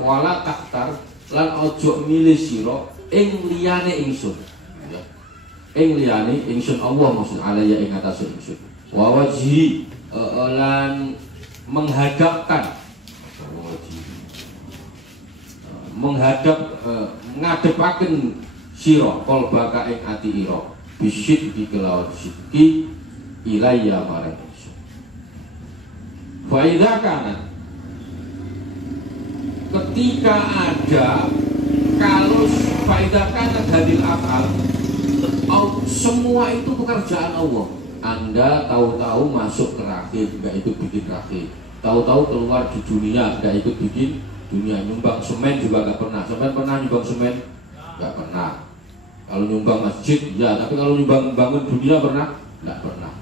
Wala tahtar lan ojo milih sira ing liyane ingsun. Ya. Ing liyane ingsun Allah maksud alaya ing ngatasi ingsun. Wa wajhi lan menghadapkan ngadepaken sira qalbaka ing ati ira bisyid di kelawan sidki ilayya marang ingsun. Fa idza kana ketika ada kalau fa kana hadil afal semua itu pekerjaan Allah. Anda tahu-tahu masuk ke rakit, nggak ikut bikin rakit. Tahu-tahu keluar di dunia, nggak ikut bikin dunia. Nyumbang semen juga nggak pernah. Sampai pernah nyumbang semen? Nggak pernah. Kalau nyumbang masjid, ya. Tapi kalau nyumbang bangun dunia pernah? Nggak pernah.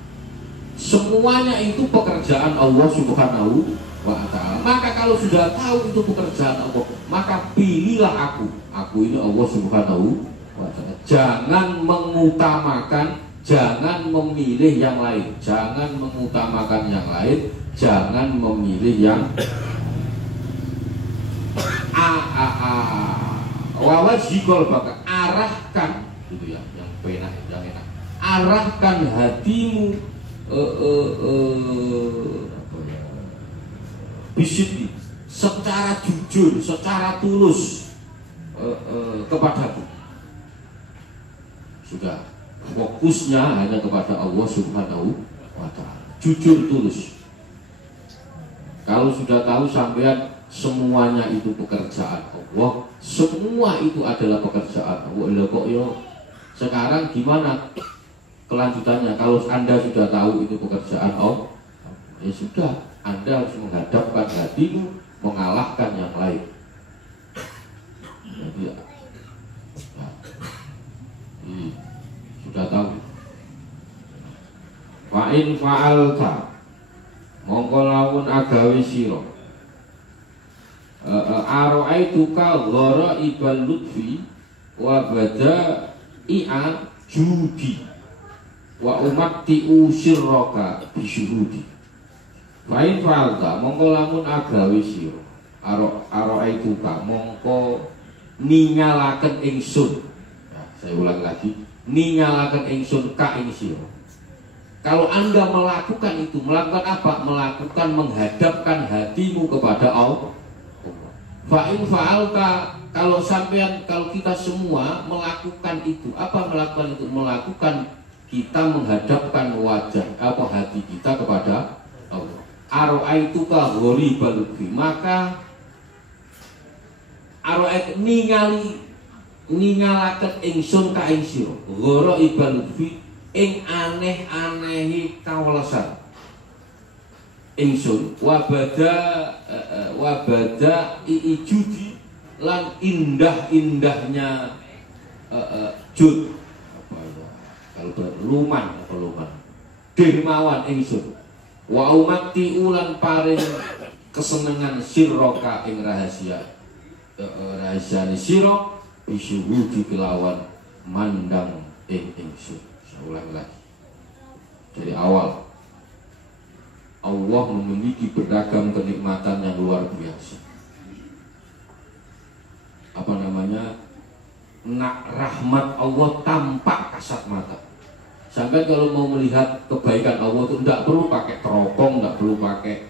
Semuanya itu pekerjaan Allah Subhanahu wa ta'ala. Maka kalau sudah tahu itu pekerjaan Allah, maka pilihlah aku. Aku ini Allah Subhanahu wa ta'ala. Jangan mengutamakan, jangan memilih yang lain, jangan mengutamakan yang lain, jangan memilih yang wawajikol bakal arahkan gitu ya, yang enak, yang enak. Arahkan hatimu bisyidi secara jujur, secara tulus kepadaku. Sudah fokusnya hanya kepada Allah Subhanahu wa ta'ala. Jujur tulus. Kalau sudah tahu sampean semuanya itu pekerjaan Allah, semua itu adalah pekerjaan Allah. Kok yo sekarang gimana kelanjutannya? Kalau Anda sudah tahu itu pekerjaan Allah, ya sudah, Anda harus menghadapkan hatimu mengalahkan yang lain. Jadi ya, sudah tahu. Fa'in fa'alta mongko lamun agawi sira aro'aituka gharaibal lutfi wa bada'i'a judi wa umatti'u sirraka bisyuhudi. Fa'in fa'alta mongko lamun agawi sira aro'aituka mongko ningalaken ingsun. Saya ulang lagi, ningalaken ingsun ka ing sira. Kalau Anda melakukan itu, melakukan apa? Melakukan menghadapkan hatimu kepada Allah. Fa'in fa'alta, kalau sampean, kalau kita semua melakukan itu, apa melakukan itu? Melakukan kita menghadapkan wajah apa hati kita kepada Allah. Aro'aituka gharibal lutfi, maka aro'ait ningalaken ingsun ka ing sira gharibal lutfi ing aneh-anehi kawelesan ingsun wabada iijudi lan indah-indahnya jud apa ya, kalau luman dermawan ingsun wa umati ulan paring kesenengan sirroka ing rahasiane sira bisyuhudi kelawan mandang ing ingsun. Ulang lagi dari awal. Allah memiliki beragam kenikmatan yang luar biasa. Apa namanya? Rahmat Allah tampak kasat mata. Sampai kalau mau melihat kebaikan Allah itu tidak perlu pakai teropong, tidak perlu pakai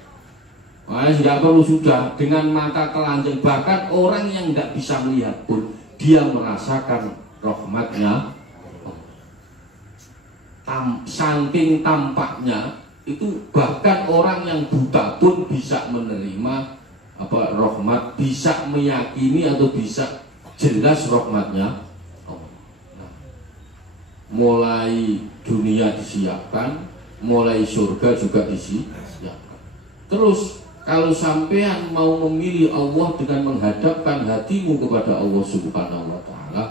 Nah, tidak perlu sudah dengan mata telanjang, bahkan orang yang tidak bisa melihat pun dia merasakan rahmatnya. Saking tampaknya itu bahkan orang yang buta pun bisa menerima rahmat, bisa meyakini atau bisa jelas rahmatnya. Nah, mulai dunia disiapkan, mulai surga juga disiapkan. Terus kalau sampean mau memilih Allah dengan menghadapkan hatimu kepada Allah Subhanahu wa Ta'ala,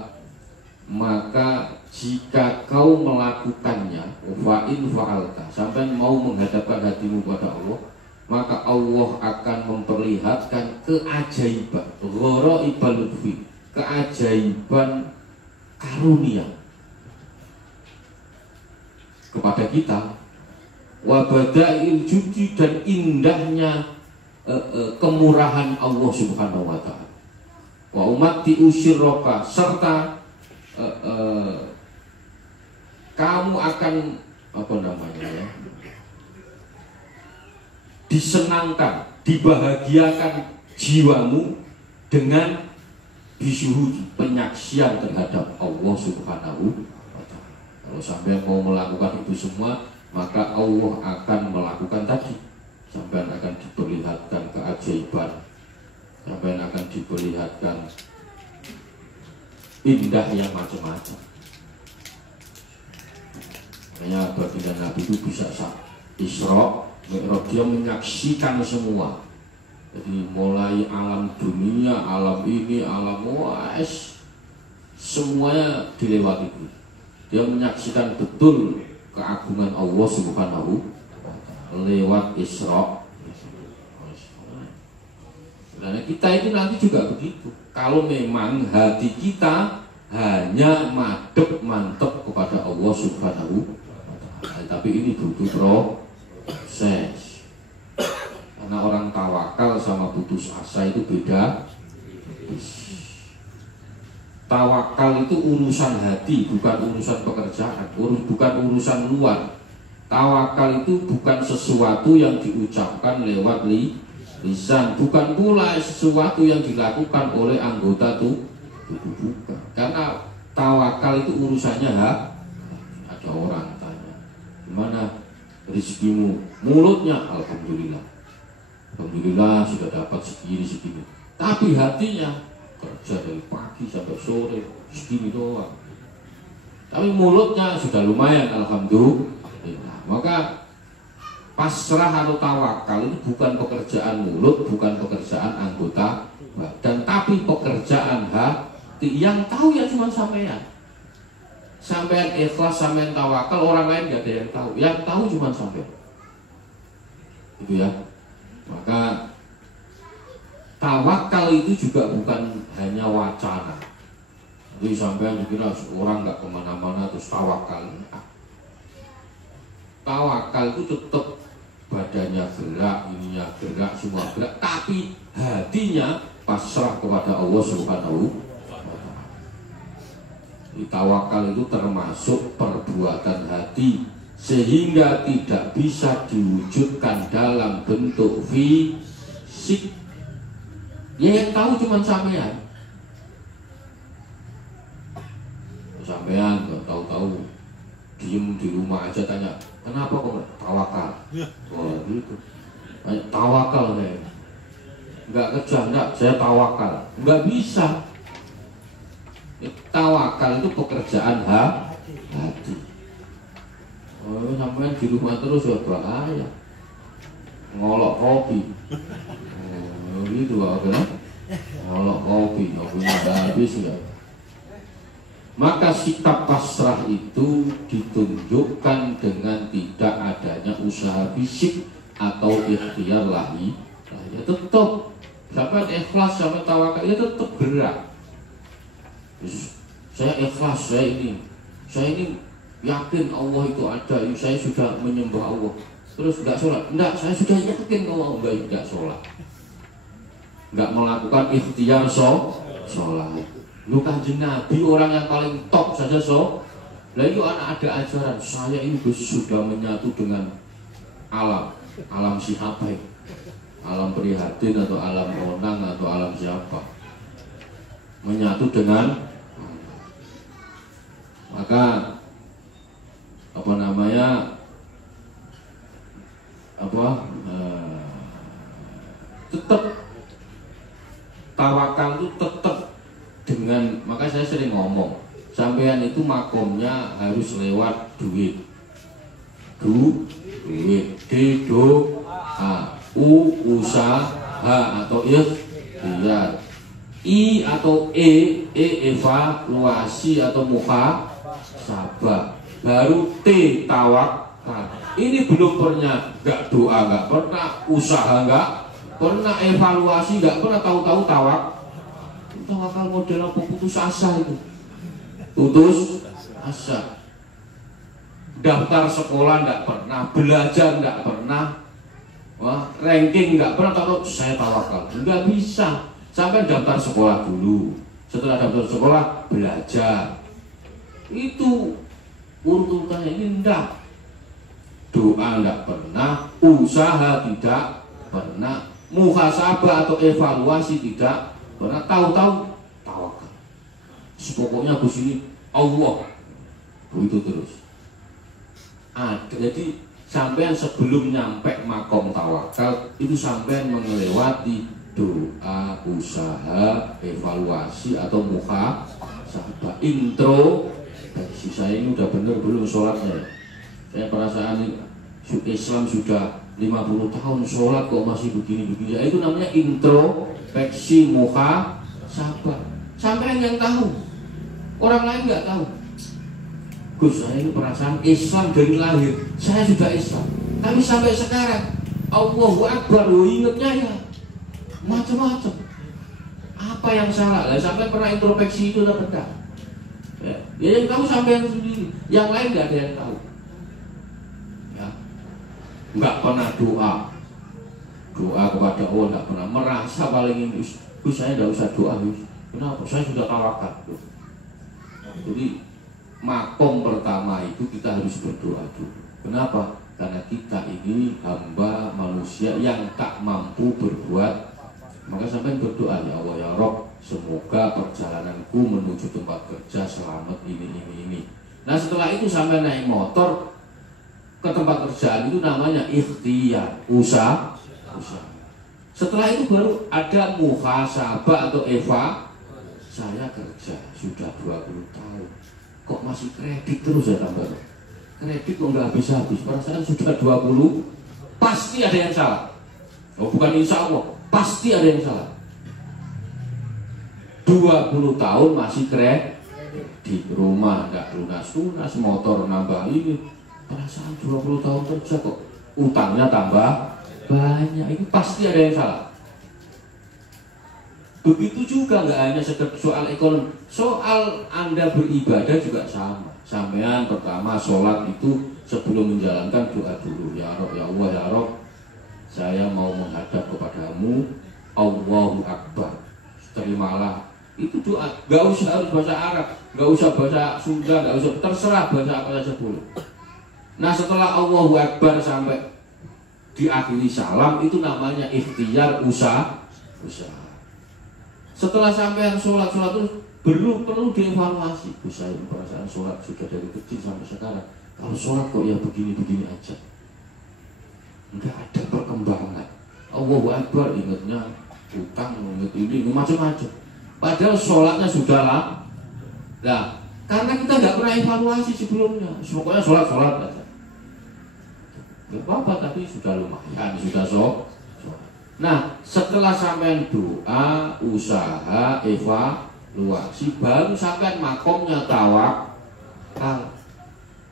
maka jika kau melakukannya, fa'in fa'alta, sampean mau menghadapkan hatimu kepada Allah, maka Allah akan memperlihatkan keajaiban, gharaibal lutfi, keajaiban karunia kepada kita, wabadail judi, dan indahnya kemurahan Allah Subhanahu wa Ta'ala, wa umati usirroka, serta kamu akan disenangkan, dibahagiakan jiwamu dengan bisuhudi, penyaksian terhadap Allah Subhanahu wa Ta'ala. Kalau sampai mau melakukan itu semua, maka Allah akan melakukan tadi. Sampai akan diperlihatkan keajaiban, sampai akan diperlihatkan indah yang macam-macam. Makanya baginda Nabi itu bisa Isra Mi'raj, dia menyaksikan semua. Jadi mulai alam dunia, alam ini, alam semuanya dilewati. Dia menyaksikan betul keagungan Allah Subhanahu lewat Isra. Nah, kita itu nanti juga begitu. Kalau memang hati kita hanya mantep kepada Allah Subhanahu, tapi ini butuh proses. Karena orang tawakal sama putus asa itu beda. Tawakal itu urusan hati, bukan urusan pekerjaan, bukan urusan luar. Tawakal itu bukan sesuatu yang diucapkan lewat lisan, bukan pula sesuatu yang dilakukan oleh anggota tubuh, bukan. Karena tawakal itu urusannya ada orang tanya, gimana rezekimu? Mulutnya alhamdulillah, alhamdulillah sudah dapat segini. Tapi hatinya kerja dari pagi sampai sore segini doang. Tapi mulutnya sudah lumayan alhamdulillah. Maka pasrah atau tawakal itu bukan pekerjaan mulut, bukan pekerjaan anggota badan, tapi pekerjaan hati. Yang tahu ya cuma sampean. Sampean ikhlas, sampean tawakal, orang lain gak ada yang tahu. Yang tahu cuma sampean. Itu ya. Maka tawakal itu juga bukan hanya wacana. Jadi sampean dikira orang gak kemana-mana terus tawakal. Tawakal itu tetap badannya gerak, ininya gerak, semua gerak, tapi hatinya pasrah kepada Allah Subhanahu wa Ta'ala. Tawakal itu termasuk perbuatan hati, sehingga tidak bisa diwujudkan dalam bentuk fisik. Ya yang tahu cuma sampean. Sampean nggak tahu-tahu, diem di rumah aja tanya, kenapa kok tawakal? Wah gitu, tawakal nih, nggak kerja, enggak, saya tawakal, nggak bisa. Tawakal itu pekerjaan hati. Oh, sampai di rumah terus ya bahaya, ngolok kopi, gitu kan? Ngolok kopinya habis ya. Maka sikap pasrah itu ditunjukkan dengan tidak adanya usaha fisik atau ikhtiar lahi. Ya tetap sampai ikhlas, sampai tawakal, ya tetap gerak. Saya ikhlas, saya ini yakin Allah itu ada, saya sudah menyembah Allah. Terus enggak sholat, enggak, saya sudah yakin kalau enggak sholat, enggak melakukan ikhtiar sholat. Lu Kanjeng Nabi orang yang paling top saja lah itu ada ajaran saya ini sudah menyatu dengan alam siapa itu? alam prihatin atau alam onang atau alam siapa, menyatu dengan maka apa namanya tetap tawakal itu tetap dengan, maka saya sering ngomong sampean itu makomnya harus lewat duit, usaha atau ikhtiar, I atau evaluasi atau muhasabah, baru T tawakal. Ini belum pernah, nggak doa, nggak pernah usaha, nggak pernah evaluasi, nggak pernah tahu-tahu tawakal model apa? Putus asa itu, putus asa. Daftar sekolah nggak pernah, belajar nggak pernah, ranking nggak pernah, tahu saya tawakal, nggak bisa. Sampai daftar sekolah dulu, setelah daftar sekolah belajar, itu urutannya ini enggak. Doa enggak pernah, usaha tidak pernah, muhasabah atau evaluasi tidak pernah, tahu-tahu tawakal. Pokoknya Gus ini Allah, begitu terus. Jadi sampean sebelum nyampe makom tawakal itu sampean melewati doa, usaha, evaluasi atau muhasabah, intro. Si saya ini udah bener belum sholatnya? Saya perasaan Islam sudah 50 tahun sholat kok masih begini-begini. Ya, itu namanya introspeksi, muhasabah. Sampai yang tahu, orang lain nggak tahu. Gus, saya ini perasaan Islam dari lahir, saya sudah Islam, tapi sampai sekarang Allahu Akbar, ingatnya ya macam-macam. Apa yang salah? Lah sampai pernah introspeksi itu atau enggak? Ya, yang tahu sampai yang sendiri, yang lain nggak ada yang tahu. Ya, nggak pernah doa kepada Allah, nggak pernah merasa paling ini. Gus, saya nggak usah doa, Gus. Kenapa? Saya sudah tawakal. Jadi makom pertama itu kita harus berdoa dulu. Kenapa? Karena kita ini hamba manusia yang tak mampu berbuat. Maka sampai berdoa, ya Allah ya Rob, semoga perjalananku menuju tempat kerja selamat ini. Nah setelah itu sampai naik motor ke tempat kerjaan itu namanya ikhtiar, usaha. Setelah itu baru ada muhasabah atau eva. Saya kerja sudah 20 tahun, kok masih kredit terus ya tambah. Kredit kok nggak habis-habis, perasaan sudah 20, pasti ada yang salah. Oh bukan insya Allah, pasti ada yang salah. 20 tahun masih kredit, di rumah nggak lunas, motor nambah ini, perasaan 20 tahun kerja kok utangnya tambah banyak. Ini pasti ada yang salah. Begitu juga nggak hanya soal ekonomi, soal Anda beribadah juga sama. Sampean pertama sholat itu sebelum menjalankan doa dulu, ya Rob, ya Allah, ya Rob, saya mau menghadap kepadamu, Allahu Akbar, terimalah. Itu doa, nggak usah harus bahasa Arab, nggak usah bahasa Sunda, nggak usah, terserah bahasa apa saja boleh. Nah setelah Allahu Akbar sampai diakhiri salam, itu namanya ikhtiar, usaha. Setelah sampai sholat itu perlu dievaluasi. Saya perasaan sholat sudah dari kecil sampai sekarang, kalau sholat kok ya begini-begini aja, nggak ada perkembangan. Allahu Akbar ingatnya utang, ingat ini macam-macam. Padahal sholatnya sudah lah. Nah, karena kita nggak pernah evaluasi sebelumnya, pokoknya sholat aja. Gak apa-apa, tapi sudah lumayan, sudah sholat. Nah, setelah sampai doa, usaha, evaluasi, baru sampai makomnya tawakal.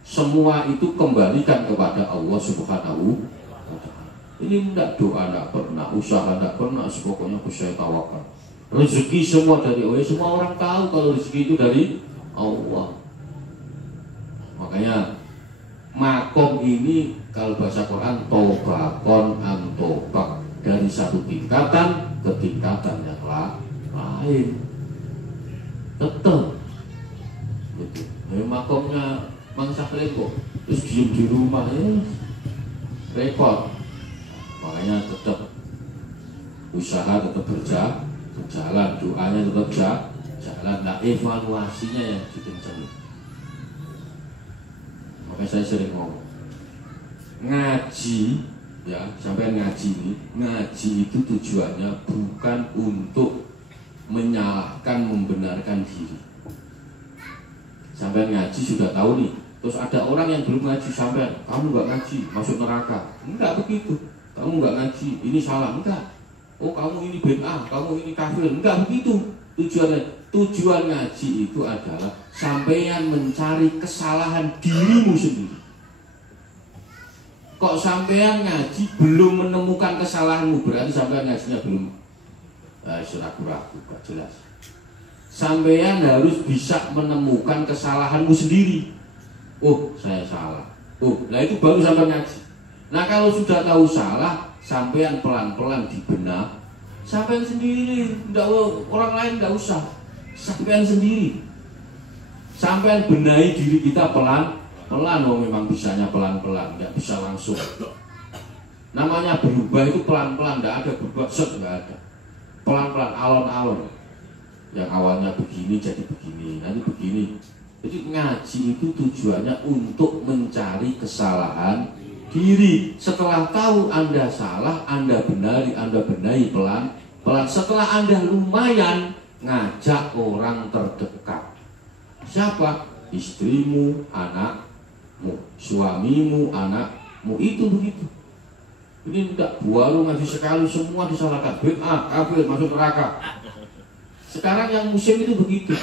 Semua itu kembalikan kepada Allah Subhanahu wa Ta'ala. Ini enggak doa, enggak pernah, usaha enggak pernah, pokoknya saya tawakal. Rezeki semua dari Allah. Semua orang tahu kalau rezeki itu dari Allah. Makanya makom ini kalau bahasa Quran tobakon antobak, dari satu tingkatan ke tingkatan yang lain. Tetap gitu. Makomnya Mang Saklen kok terus diem di rumah ya repot. Makanya tetap usaha tetap berjalan, doanya tetap jalan. Nah, evaluasinya yang dikencengin. Makanya saya sering ngomong, ngaji ya, sampai ngaji itu tujuannya bukan untuk menyalahkan, membenarkan diri. Sampai ngaji sudah tahu nih, terus ada orang yang belum ngaji, sampai kamu nggak ngaji masuk neraka. Enggak begitu. Kamu nggak ngaji ini salah, enggak. Oh kamu ini bid'ah, kamu ini kafir, enggak begitu. Tujuan ngaji itu adalah sampeyan mencari kesalahan dirimu sendiri. Kok sampeyan ngaji belum menemukan kesalahanmu, berarti sampeyan ngajinya belum ragu-ragu, gak jelas. Sampeyan harus bisa menemukan kesalahanmu sendiri. Oh saya salah. Oh, nah itu baru sampeyan ngaji. Nah kalau sudah tahu salah, sampeyan pelan-pelan dibenar. Sampeyan sendiri, orang lain nggak usah. Sampeyan sendiri. Sampeyan benahi diri kita pelan-pelan. Oh memang bisanya pelan-pelan, nggak bisa langsung. Namanya berubah itu pelan-pelan, nggak ada berubah set, nggak ada. Pelan-pelan, alon-alon. Yang awalnya begini jadi begini, nanti begini. Jadi ngaji itu tujuannya untuk mencari kesalahan diri. Setelah tahu Anda salah, Anda benahi pelan-pelan. Setelah Anda lumayan, ngajak orang terdekat. Siapa? Istrimu, anakmu, suamimu, anakmu. Itu begitu. Ini tidak baru ngaji sekali semua disalahkan. Bid'ah, kafir, masuk neraka. Sekarang yang musim itu begitu.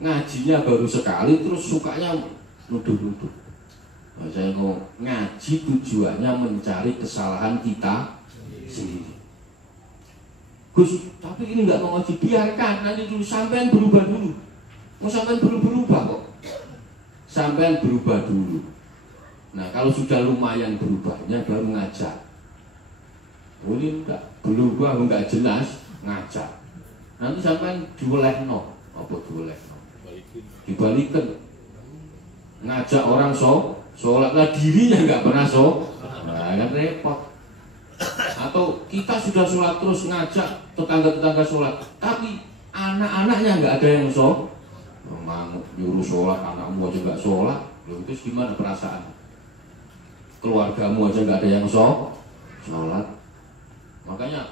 Ngajinya baru sekali terus sukanya nuduh-nuduh. Nah, saya ngomong, ngaji tujuannya mencari kesalahan kita sendiri. Gus, tapi ini nggak mau ngaji, biarkan nanti dulu sampean berubah dulu. Mau sampean berubah kok. Sampean berubah dulu. Nah, kalau sudah lumayan berubahnya baru ngajak. Oh, ini enggak berubah, enggak jelas, ngajak. Nanti sampean diolehno, apa diolehno? Dibalikan. Ngajak orang sholat, lah dirinya nggak pernah nah kan repot. Atau kita sudah sholat terus ngajak tetangga-tetangga sholat, tapi anak-anaknya nggak ada yang ngamuk nyuruh sholat, anakmu aja nggak sholat, terus gimana perasaan? Keluargamu aja nggak ada yang sholat. Makanya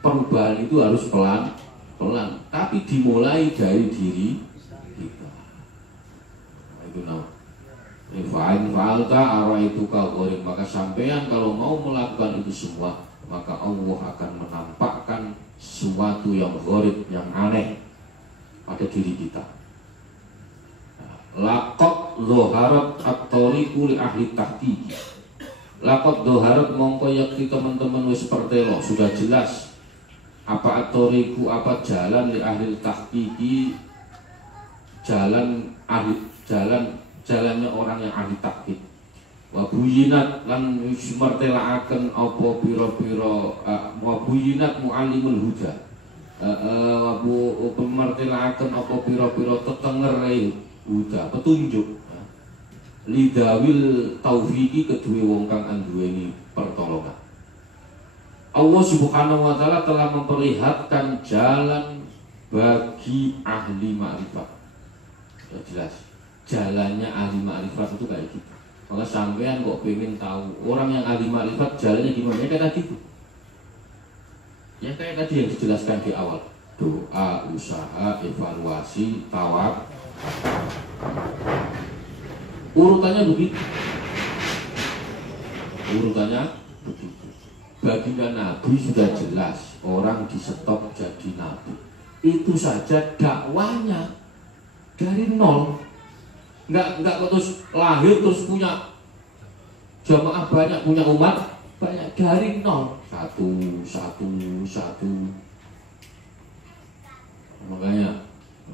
perubahan itu harus pelan-pelan, tapi dimulai dari diri kita. Itu nama. Fa'in fa'alta araituka gharim, maka sampean kalau mau melakukan itu semua, maka Allah akan menampakkan sesuatu yang gharib, yang aneh pada diri kita. Laqad dhaharat at-tariqu li ahli tahqiq. Laqad dhaharat mongko yakti teman-teman wis pertelo, sudah jelas apa at-tariqu, apa jalan li ahli tahqiq, jalannya orang yang ahli tahqiq. Wa buyinat lan martelaaken apa pira-pira wa buyinat muallimul huda. Martelaaken apa pira-pira tetengere huda, petunjuk. Lidawil taufiqi kedue wong kang anduweni pertolongan. Allah Subhanahu wa taala telah memperlihatkan jalan bagi ahli ma'rifat. Sudah jelas. Jalannya ahli ma'rifat itu kayak gitu. Maka sampean kok pengen tahu orang yang ahli ma'rifat jalannya gimana? Ya kayak tadi itu. Ya kayak tadi yang dijelaskan di awal. Doa, usaha, evaluasi, tawab. Urutannya begitu. Baginda Nabi sudah jelas, orang di stop jadi Nabi. Itu saja dakwanya dari nol. Enggak terus lahir terus punya jamaah banyak, punya umat banyak, dari nol. Satu. Makanya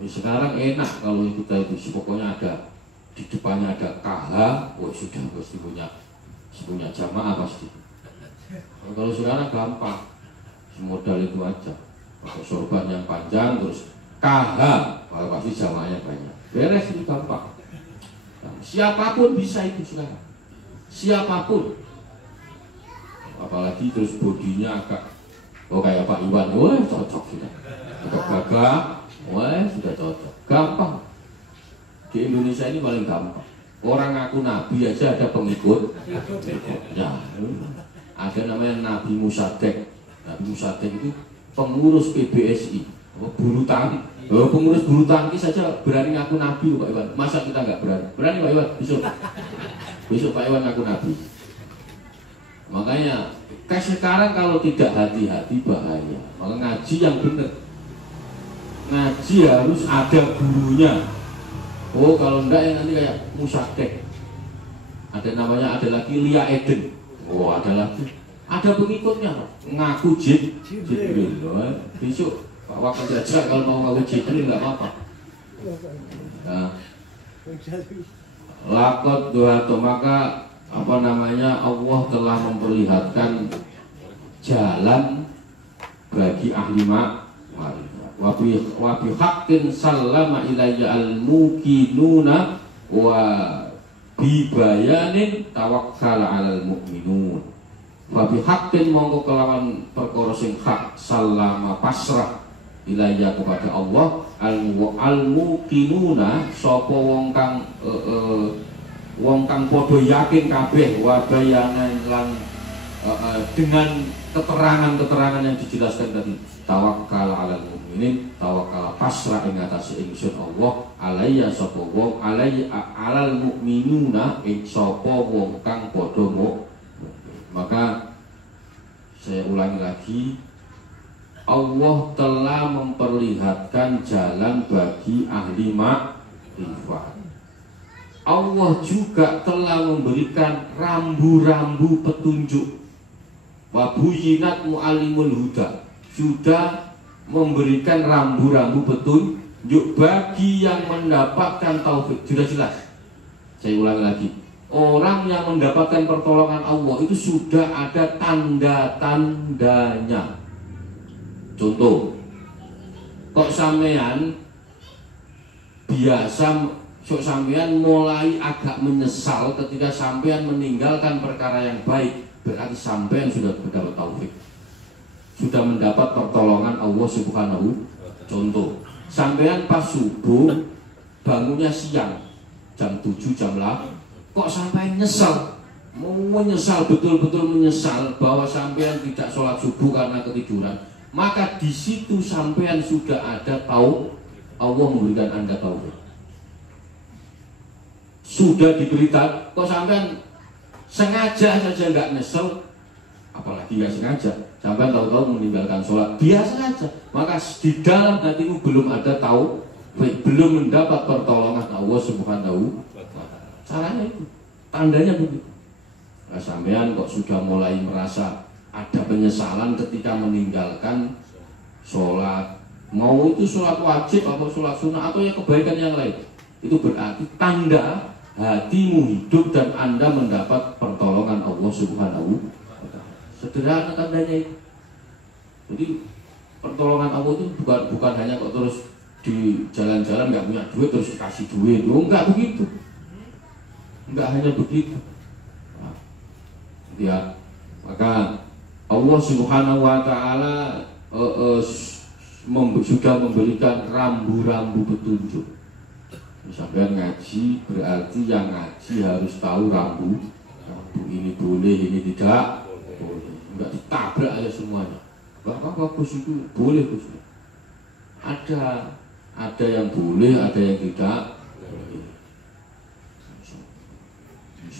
sekarang enak kalau kita itu pokoknya ada di depannya ada KH, sudah pasti punya jamaah pasti. Kalau sekarang gampang, modal itu aja, pakai sorban yang panjang terus KH, kalau pasti jamaahnya banyak. Beres, itu gampang. Siapapun bisa itu sekarang, siapapun. Apalagi terus bodinya agak Oh kayak Pak Iwan, wah cocok sudah. Gagah, wah sudah cocok. Gampang. Di Indonesia ini paling gampang. Orang ngaku nabi aja ada pengikut. Ya, ada namanya Nabi Musadek. Nabi Musadek itu pengurus PBSI, bulu tangkis. Pengurus bulu tangkis saja berani ngaku nabi, Pak Iwan. Masa kita nggak berani? Berani Pak Iwan? Besok Pak Iwan ngaku nabi. Makanya kayak sekarang kalau tidak hati-hati bahaya. Maka ngaji yang benar. Ngaji harus ada gurunya. Oh kalau enggak ya nanti kayak Musadek. Ada namanya, ada lagi Lia Eden. Oh ada lagi. Ada pengikutnya. Ngaku Jibril. Besok Pak Wakil Jajak kalau mau ngaku Jibril nggak apa-apa. Nah, lakot doato, maka apa namanya, Allah telah memperlihatkan jalan bagi ahli ma'rifat. Wabi haqqin sallama ilayya al-muqinuna wa bibayanin tawakkala 'alal mu'minun. Wabi haqqin mongko kelawan perkara sing hak sallama pasrah ilayya kepada Allah al-muqinuna sapa wong kang padha yakin kabeh wa bayanan lan dengan keterangan-keterangan yang dijelaskan tadi. Tawakkal 'alal mu'minin, tawakkal pasrah ing atase ingsun Allah, alayya sapa wong alayya 'alal mu'minuna ing sapa wong kang padha mukmin. Maka saya ulangi lagi, Allah telah memperlihatkan jalan bagi ahli ma'rifat. Allah juga telah memberikan rambu-rambu petunjuk. Wabuyinat mu'alimul huda, sudah memberikan rambu-rambu petunjuk bagi yang mendapatkan taufik. Sudah jelas. Saya ulangi lagi, orang yang mendapatkan pertolongan Allah itu sudah ada tanda-tandanya. Contoh, kok sampean biasa, sok sampean mulai agak menyesal ketika sampean meninggalkan perkara yang baik, berarti sampean sudah mendapat taufik, sudah mendapat pertolongan Allah Subhanahu. Contoh, sampean pas subuh bangunnya siang jam 7 jam 8, kok sampai nyesal, menyesal, betul-betul menyesal bahwa sampean tidak sholat subuh karena ketiduran, maka di situ sampean sudah ada tahu, Allah memberikan Anda taufik. Sudah diberitahu, kok sampean sengaja saja nggak nyesel, apalagi nggak sengaja, sampean tahu-tahu meninggalkan sholat biasa saja, maka di dalam hatimu belum ada tahu, belum mendapat pertolongan Allah Subhanahu wa ta'ala. Caranya itu, tandanya begitu. Nah, sampean kok sudah mulai merasa ada penyesalan ketika meninggalkan sholat, mau itu sholat wajib atau sholat sunnah atau ya kebaikan yang lain, itu berarti tanda hatimu hidup dan Anda mendapat pertolongan Allah Subhanahu wa ta'ala. Sederhana tandanya itu. Jadi pertolongan Allah itu bukan hanya kok terus di jalan-jalan nggak punya duit terus kasih duit, enggak begitu. Enggak hanya begitu. Nah, ya, maka Allah Subhanahu wa ta'ala sudah memberikan rambu-rambu petunjuk. Sampai ngaji berarti yang ngaji harus tahu rambu ini boleh, ini tidak boleh, enggak ditabrak aja semuanya. Bahkan Gus itu boleh, Gus. Ada yang boleh, ada yang tidak boleh.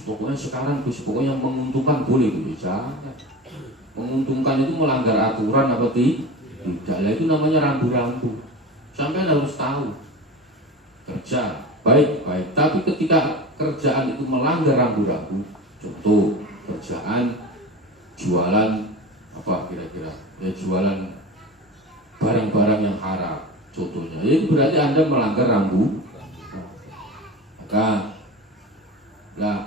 Pokoknya sekarang Gus, pokoknya menguntungkan boleh, bisa. Menguntungkan itu melanggar aturan apa tidak? Lah itu namanya rambu-rambu. Sampai harus tahu. Kerja baik, tapi ketika kerjaan itu melanggar rambu-rambu, contoh kerjaan jualan apa kira-kira, ya jualan barang-barang yang haram contohnya, itu berarti Anda melanggar rambu. Maka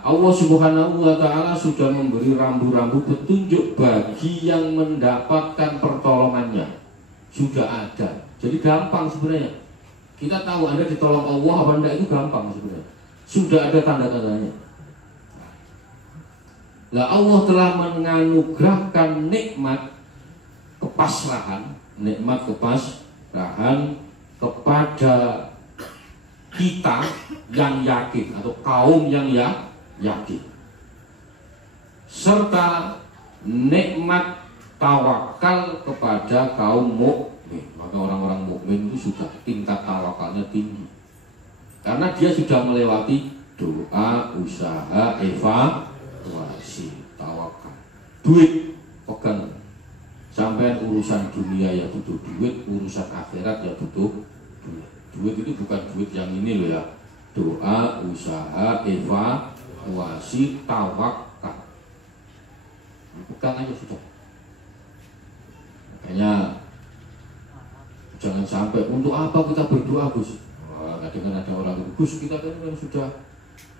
Allah Subhanahu wa ta'ala sudah memberi rambu-rambu petunjuk bagi yang mendapatkan pertolongannya, sudah ada. Jadi gampang sebenarnya. Kita tahu Anda ditolong Allah apa enggak itu gampang sebenarnya. Sudah ada tanda-tandanya. Lah Allah telah menganugerahkan nikmat kepasrahan, nikmat kepasrahan kepada kita yang yakin atau kaum yang yakin, serta nikmat tawakal kepada kaum mukmin. Maka orang-orang mukmin itu sudah tingkat tawakalnya tinggi karena dia sudah melewati doa, usaha, evaluasi, tawakal. Duit pegang, sampai urusan dunia ya butuh duit, urusan akhirat ya butuh duit. Duit itu bukan duit yang ini loh ya, doa, usaha, evaluasi, tawakal. Pegang aja sudah. Makanya jangan sampai untuk apa kita berdoa Gus. Kadang ada orang Gus, kita kan sudah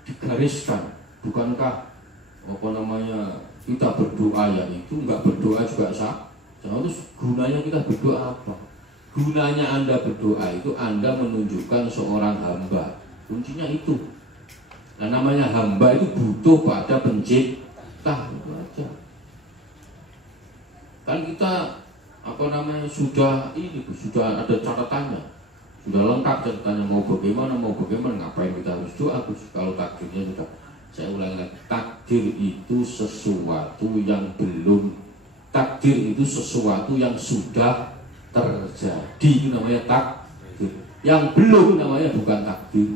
digariskan, bukankah kita berdoa ya itu nggak berdoa juga sah. Terus gunanya kita berdoa apa? Gunanya Anda berdoa itu Anda menunjukkan seorang hamba. Kuncinya itu. Nah, namanya hamba itu butuh pada pencipta, itu aja. Kan kita sudah ada catatannya, sudah lengkap catatannya, mau bagaimana ngapain kita harus doa Gus? Kalau takdirnya sudah, saya ulangi lagi, takdir itu sesuatu yang belum, takdir itu sesuatu yang sudah terjadi, itu namanya takdir. Yang belum namanya bukan takdir.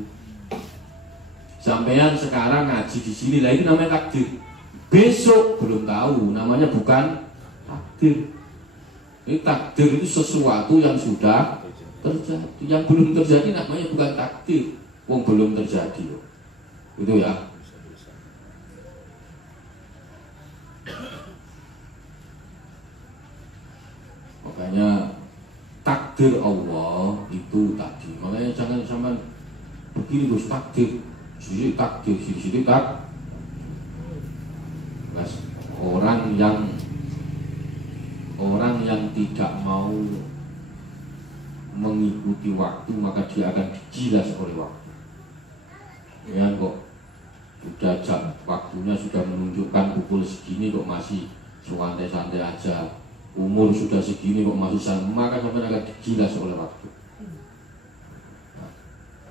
Sampean sekarang ngaji di sini lah, itu namanya takdir. Besok belum tahu, namanya bukan takdir. Ini takdir itu sesuatu yang sudah terjadi. Yang belum terjadi namanya bukan takdir. Wong belum terjadi. Itu ya. Makanya takdir Allah itu tadi. Makanya jangan sama begini Gus, takdir. Sisi takdir, sisi tak. Orang yang tidak mau mengikuti waktu maka dia akan digilas oleh waktu. Ya kok sudah jam waktunya sudah menunjukkan pukul segini kok masih santai-santai aja. Umur sudah segini kok masih santai, maka sampai akan digilas oleh waktu. Nah,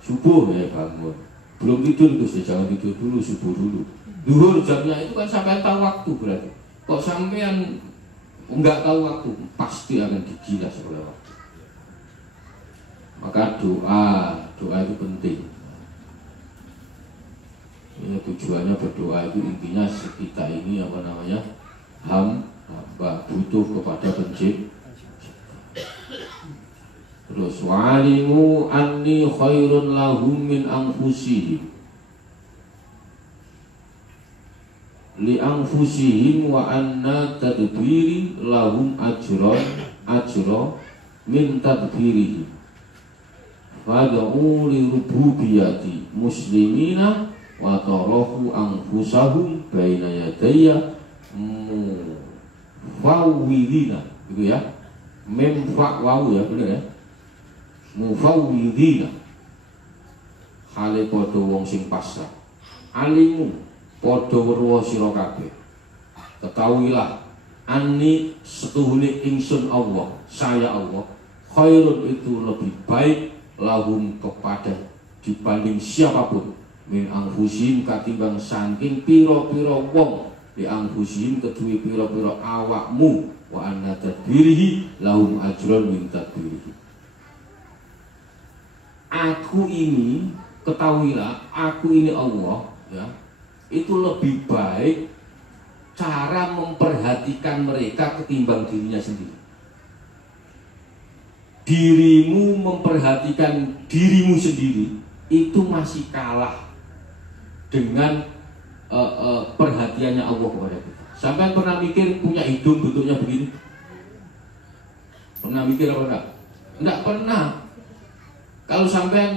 subuh ya bangun, belum tidur terus ya, jangan tidur dulu, subuh dulu. Duhur jamnya itu kan sampai tahu waktu berarti. Kok sampean enggak tahu waktu, pasti akan digilas oleh waktu. Maka doa itu penting. Ini tujuannya berdoa itu intinya kita ini hamba butuh kepada pencipta. Terus wa'alimu anni khairun lahum min anfusihim li anfusihim wa anna tadbiri lahum ajra min tadbirihim fad'u li rububiyyati muslimina wa tarahu anfusahum baina yadayya mufawwidina, gitu ya, memfa'wawu ya, bener ya, mufawwidina hale padha wong sing pasrah. Alimu padha weruh sira kabeh, ketahuilah anni setuhune ingsun Allah, saya Allah, khairun itu lebih baik lahum kepada dibanding siapapun min anfusihim katimbang saking pira-pira wong di anfusihim kedue pira-pira awakmu wa anna tadbirihi lahum ajrun min tadbirihi. Aku ini, ketahuilah aku ini Allah ya, itu lebih baik cara memperhatikan mereka ketimbang dirinya sendiri. Dirimu memperhatikan dirimu sendiri itu masih kalah dengan perhatiannya Allah kepada kita. Sampai pernah mikir punya hidung bentuknya begini? Pernah mikir apa enggak? Enggak pernah. Kalau sampai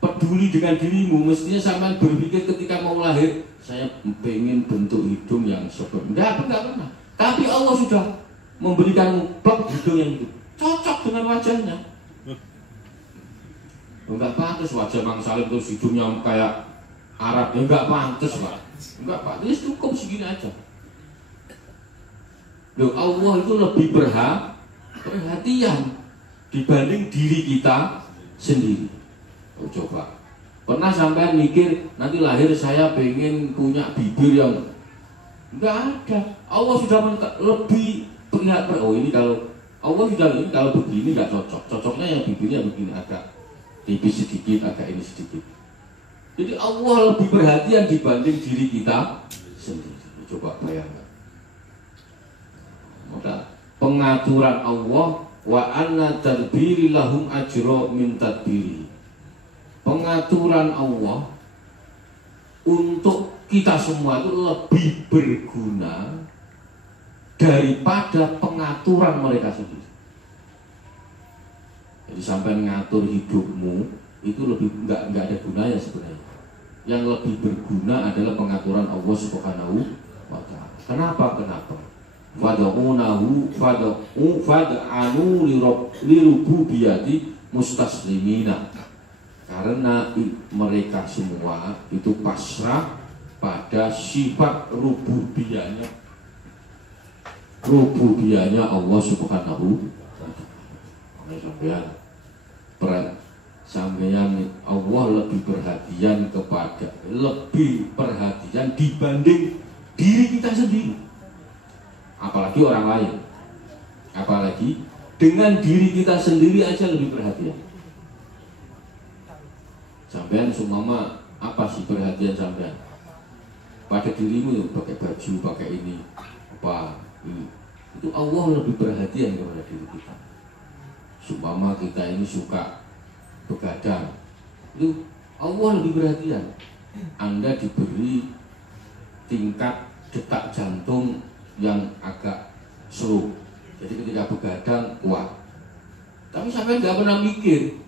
peduli dengan dirimu, mestinya sampai berpikir ketika mau lahir, saya pengen bentuk hidung yang seperti enggak pernah. Tapi Allah sudah memberikan plek hidung yang itu cocok dengan wajahnya. Enggak pantas wajah Mang Salim terus hidungnya kayak Arab, ya enggak pantas Pak. Enggak Pak, ini cukup segini aja. Loh, Allah itu lebih berhak perhatian dibanding diri kita sendiri. Oh, coba, pernah sampai mikir nanti lahir saya pengen punya bibir yang enggak ada. Allah sudah lebih perhatian. Oh ini kalau Allah sudah ini kalau begini nggak cocok. Cocoknya yang bibirnya begini, agak tipis sedikit, agak ini sedikit. Jadi Allah lebih perhatian dibanding diri kita sendiri. Coba bayangkan. Maka pengaturan Allah wa anna tadbiri lahum ajra min tadbiri. Pengaturan Allah untuk kita semua itu lebih berguna daripada pengaturan mereka sendiri. Jadi sampai ngatur hidupmu itu lebih enggak ada gunanya sebenarnya. Yang lebih berguna adalah pengaturan Allah Subhanahu wa ta'ala. Kenapa? Fad'unahu fad'anu lirububiyati mustaslimina. Karena mereka semua itu pasrah pada sifat rububiyahnya Allah Subhanahu wa ta'ala. Sampeyan Allah lebih perhatian dibanding diri kita sendiri. Apalagi orang lain. Apalagi dengan diri kita sendiri aja lebih perhatian. Sampeyan seumpama apa sih perhatian sampeyan? Pada dirimu, pakai baju, pakai ini, apa ini. Itu Allah lebih perhatian kepada diri kita. Seumpama kita ini suka begadang, itu Allah lebih perhatian. Anda diberi tingkat detak jantung yang agak slow, jadi ketika begadang kuat. Tapi sampai nggak pernah mikir,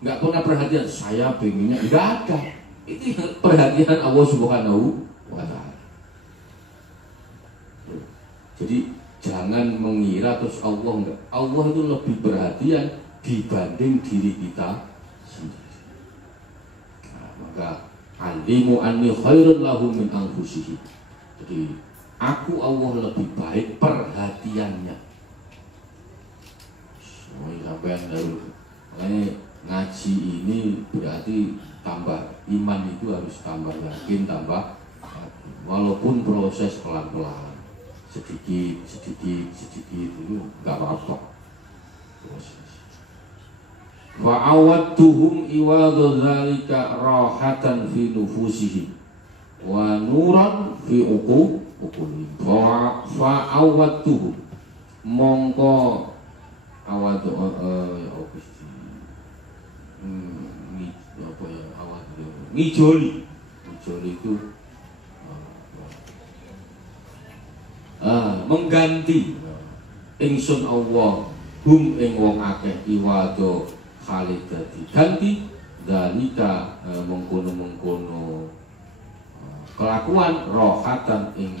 nggak pernah perhatian saya pengennya, nggak ada. Itu perhatian Allah Subhanahu wa ta'ala. Jadi jangan mengira terus Allah itu lebih perhatian dibanding diri kita sendiri. Nah, maka alimu anni khairun lahum min anfusihim. Jadi aku Allah lebih baik perhatiannya. Sampai ngaji ini berarti tambah iman, itu harus tambah yakin, tambah walaupun proses pelan-pelan, sedikit itu nggak apa-apa. Fa'awadtuhum iwadu dzalika rahatan fi nufusihim wa nuran fi uqulihim. Fa'awadtuhum mongko awad ngijoli itu mengganti ingsun Allah hum ing wong akeh iwado khalid ganti dalika mengkono kelakuan rohatan ing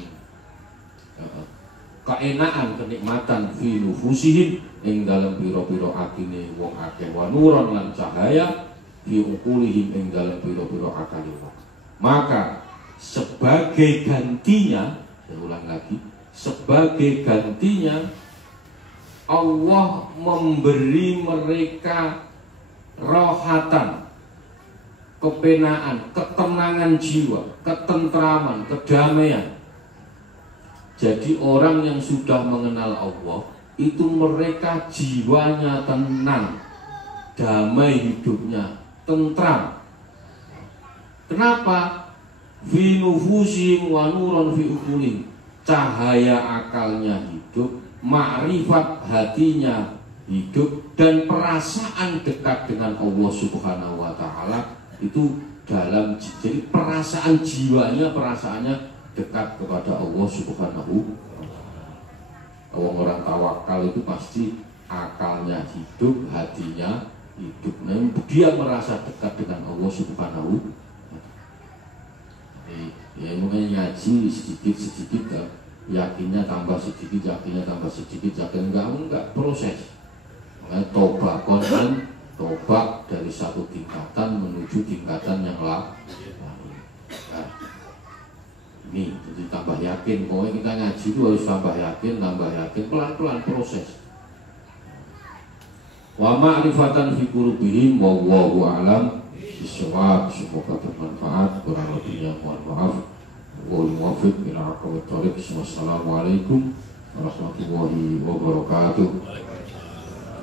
keenaan kenikmatan fi nufusihim ing dalam piro-piro atine wong akeh wa nuron lan cahaya fi uqulihim ing dalam piro-piro akal. Maka sebagai gantinya, saya ulang lagi, sebagai gantinya Allah memberi mereka rohatan, kepenaan, ketenangan jiwa, ketentraman, kedamaian. Jadi orang yang sudah mengenal Allah itu mereka jiwanya tenang, damai hidupnya, tentram. Kenapa? Fi nufusim wa nuron fi uqulihim. Cahaya akalnya hidup, makrifat hatinya hidup, dan perasaan dekat dengan Allah Subhanahu wa ta'ala itu dalam, jadi perasaan jiwanya, perasaannya dekat kepada Allah Subhanahu wa ta'ala. Orang tawakal itu pasti akalnya hidup, hatinya hidup. Nah, dia merasa dekat dengan Allah Subhanahu wa ta'ala. Ya mungkin ngaji sedikit-sedikit, yakinnya tambah sedikit, yakinnya tambah sedikit, yakin enggak proses. Makanya toba konten, toba dari satu tingkatan menuju tingkatan yang lain. Nah, ini jadi tambah yakin. Pokoknya kita ngaji itu harus tambah yakin, pelan-pelan proses. wa ma'rifatan fi qulubihim wallahu a'lam bisawab. Semoga bermanfaat, kurang lebihnya mohon maaf. Wal muwaffiq ila aqwamit thoriq. Wassalamualaikum warahmatullahi wabarakatuh.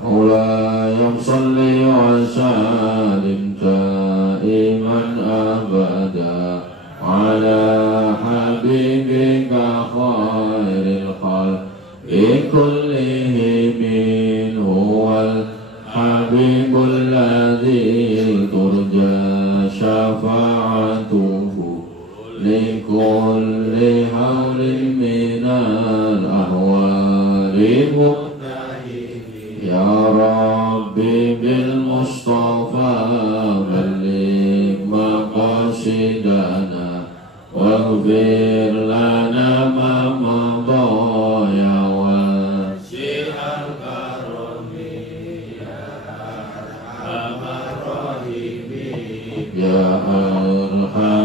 Mawlaya shalli wa sallim daiman abada ala habibika khairil khalqi kullihim huwal habibul ladzi turja syafa'atuhu likulli hawlin minal ahwali ya Rabbi bil Mustafa balligh maqasidana waghfir lana ma madha ya wasi'al karami ya arhamar rahimin ya arhamar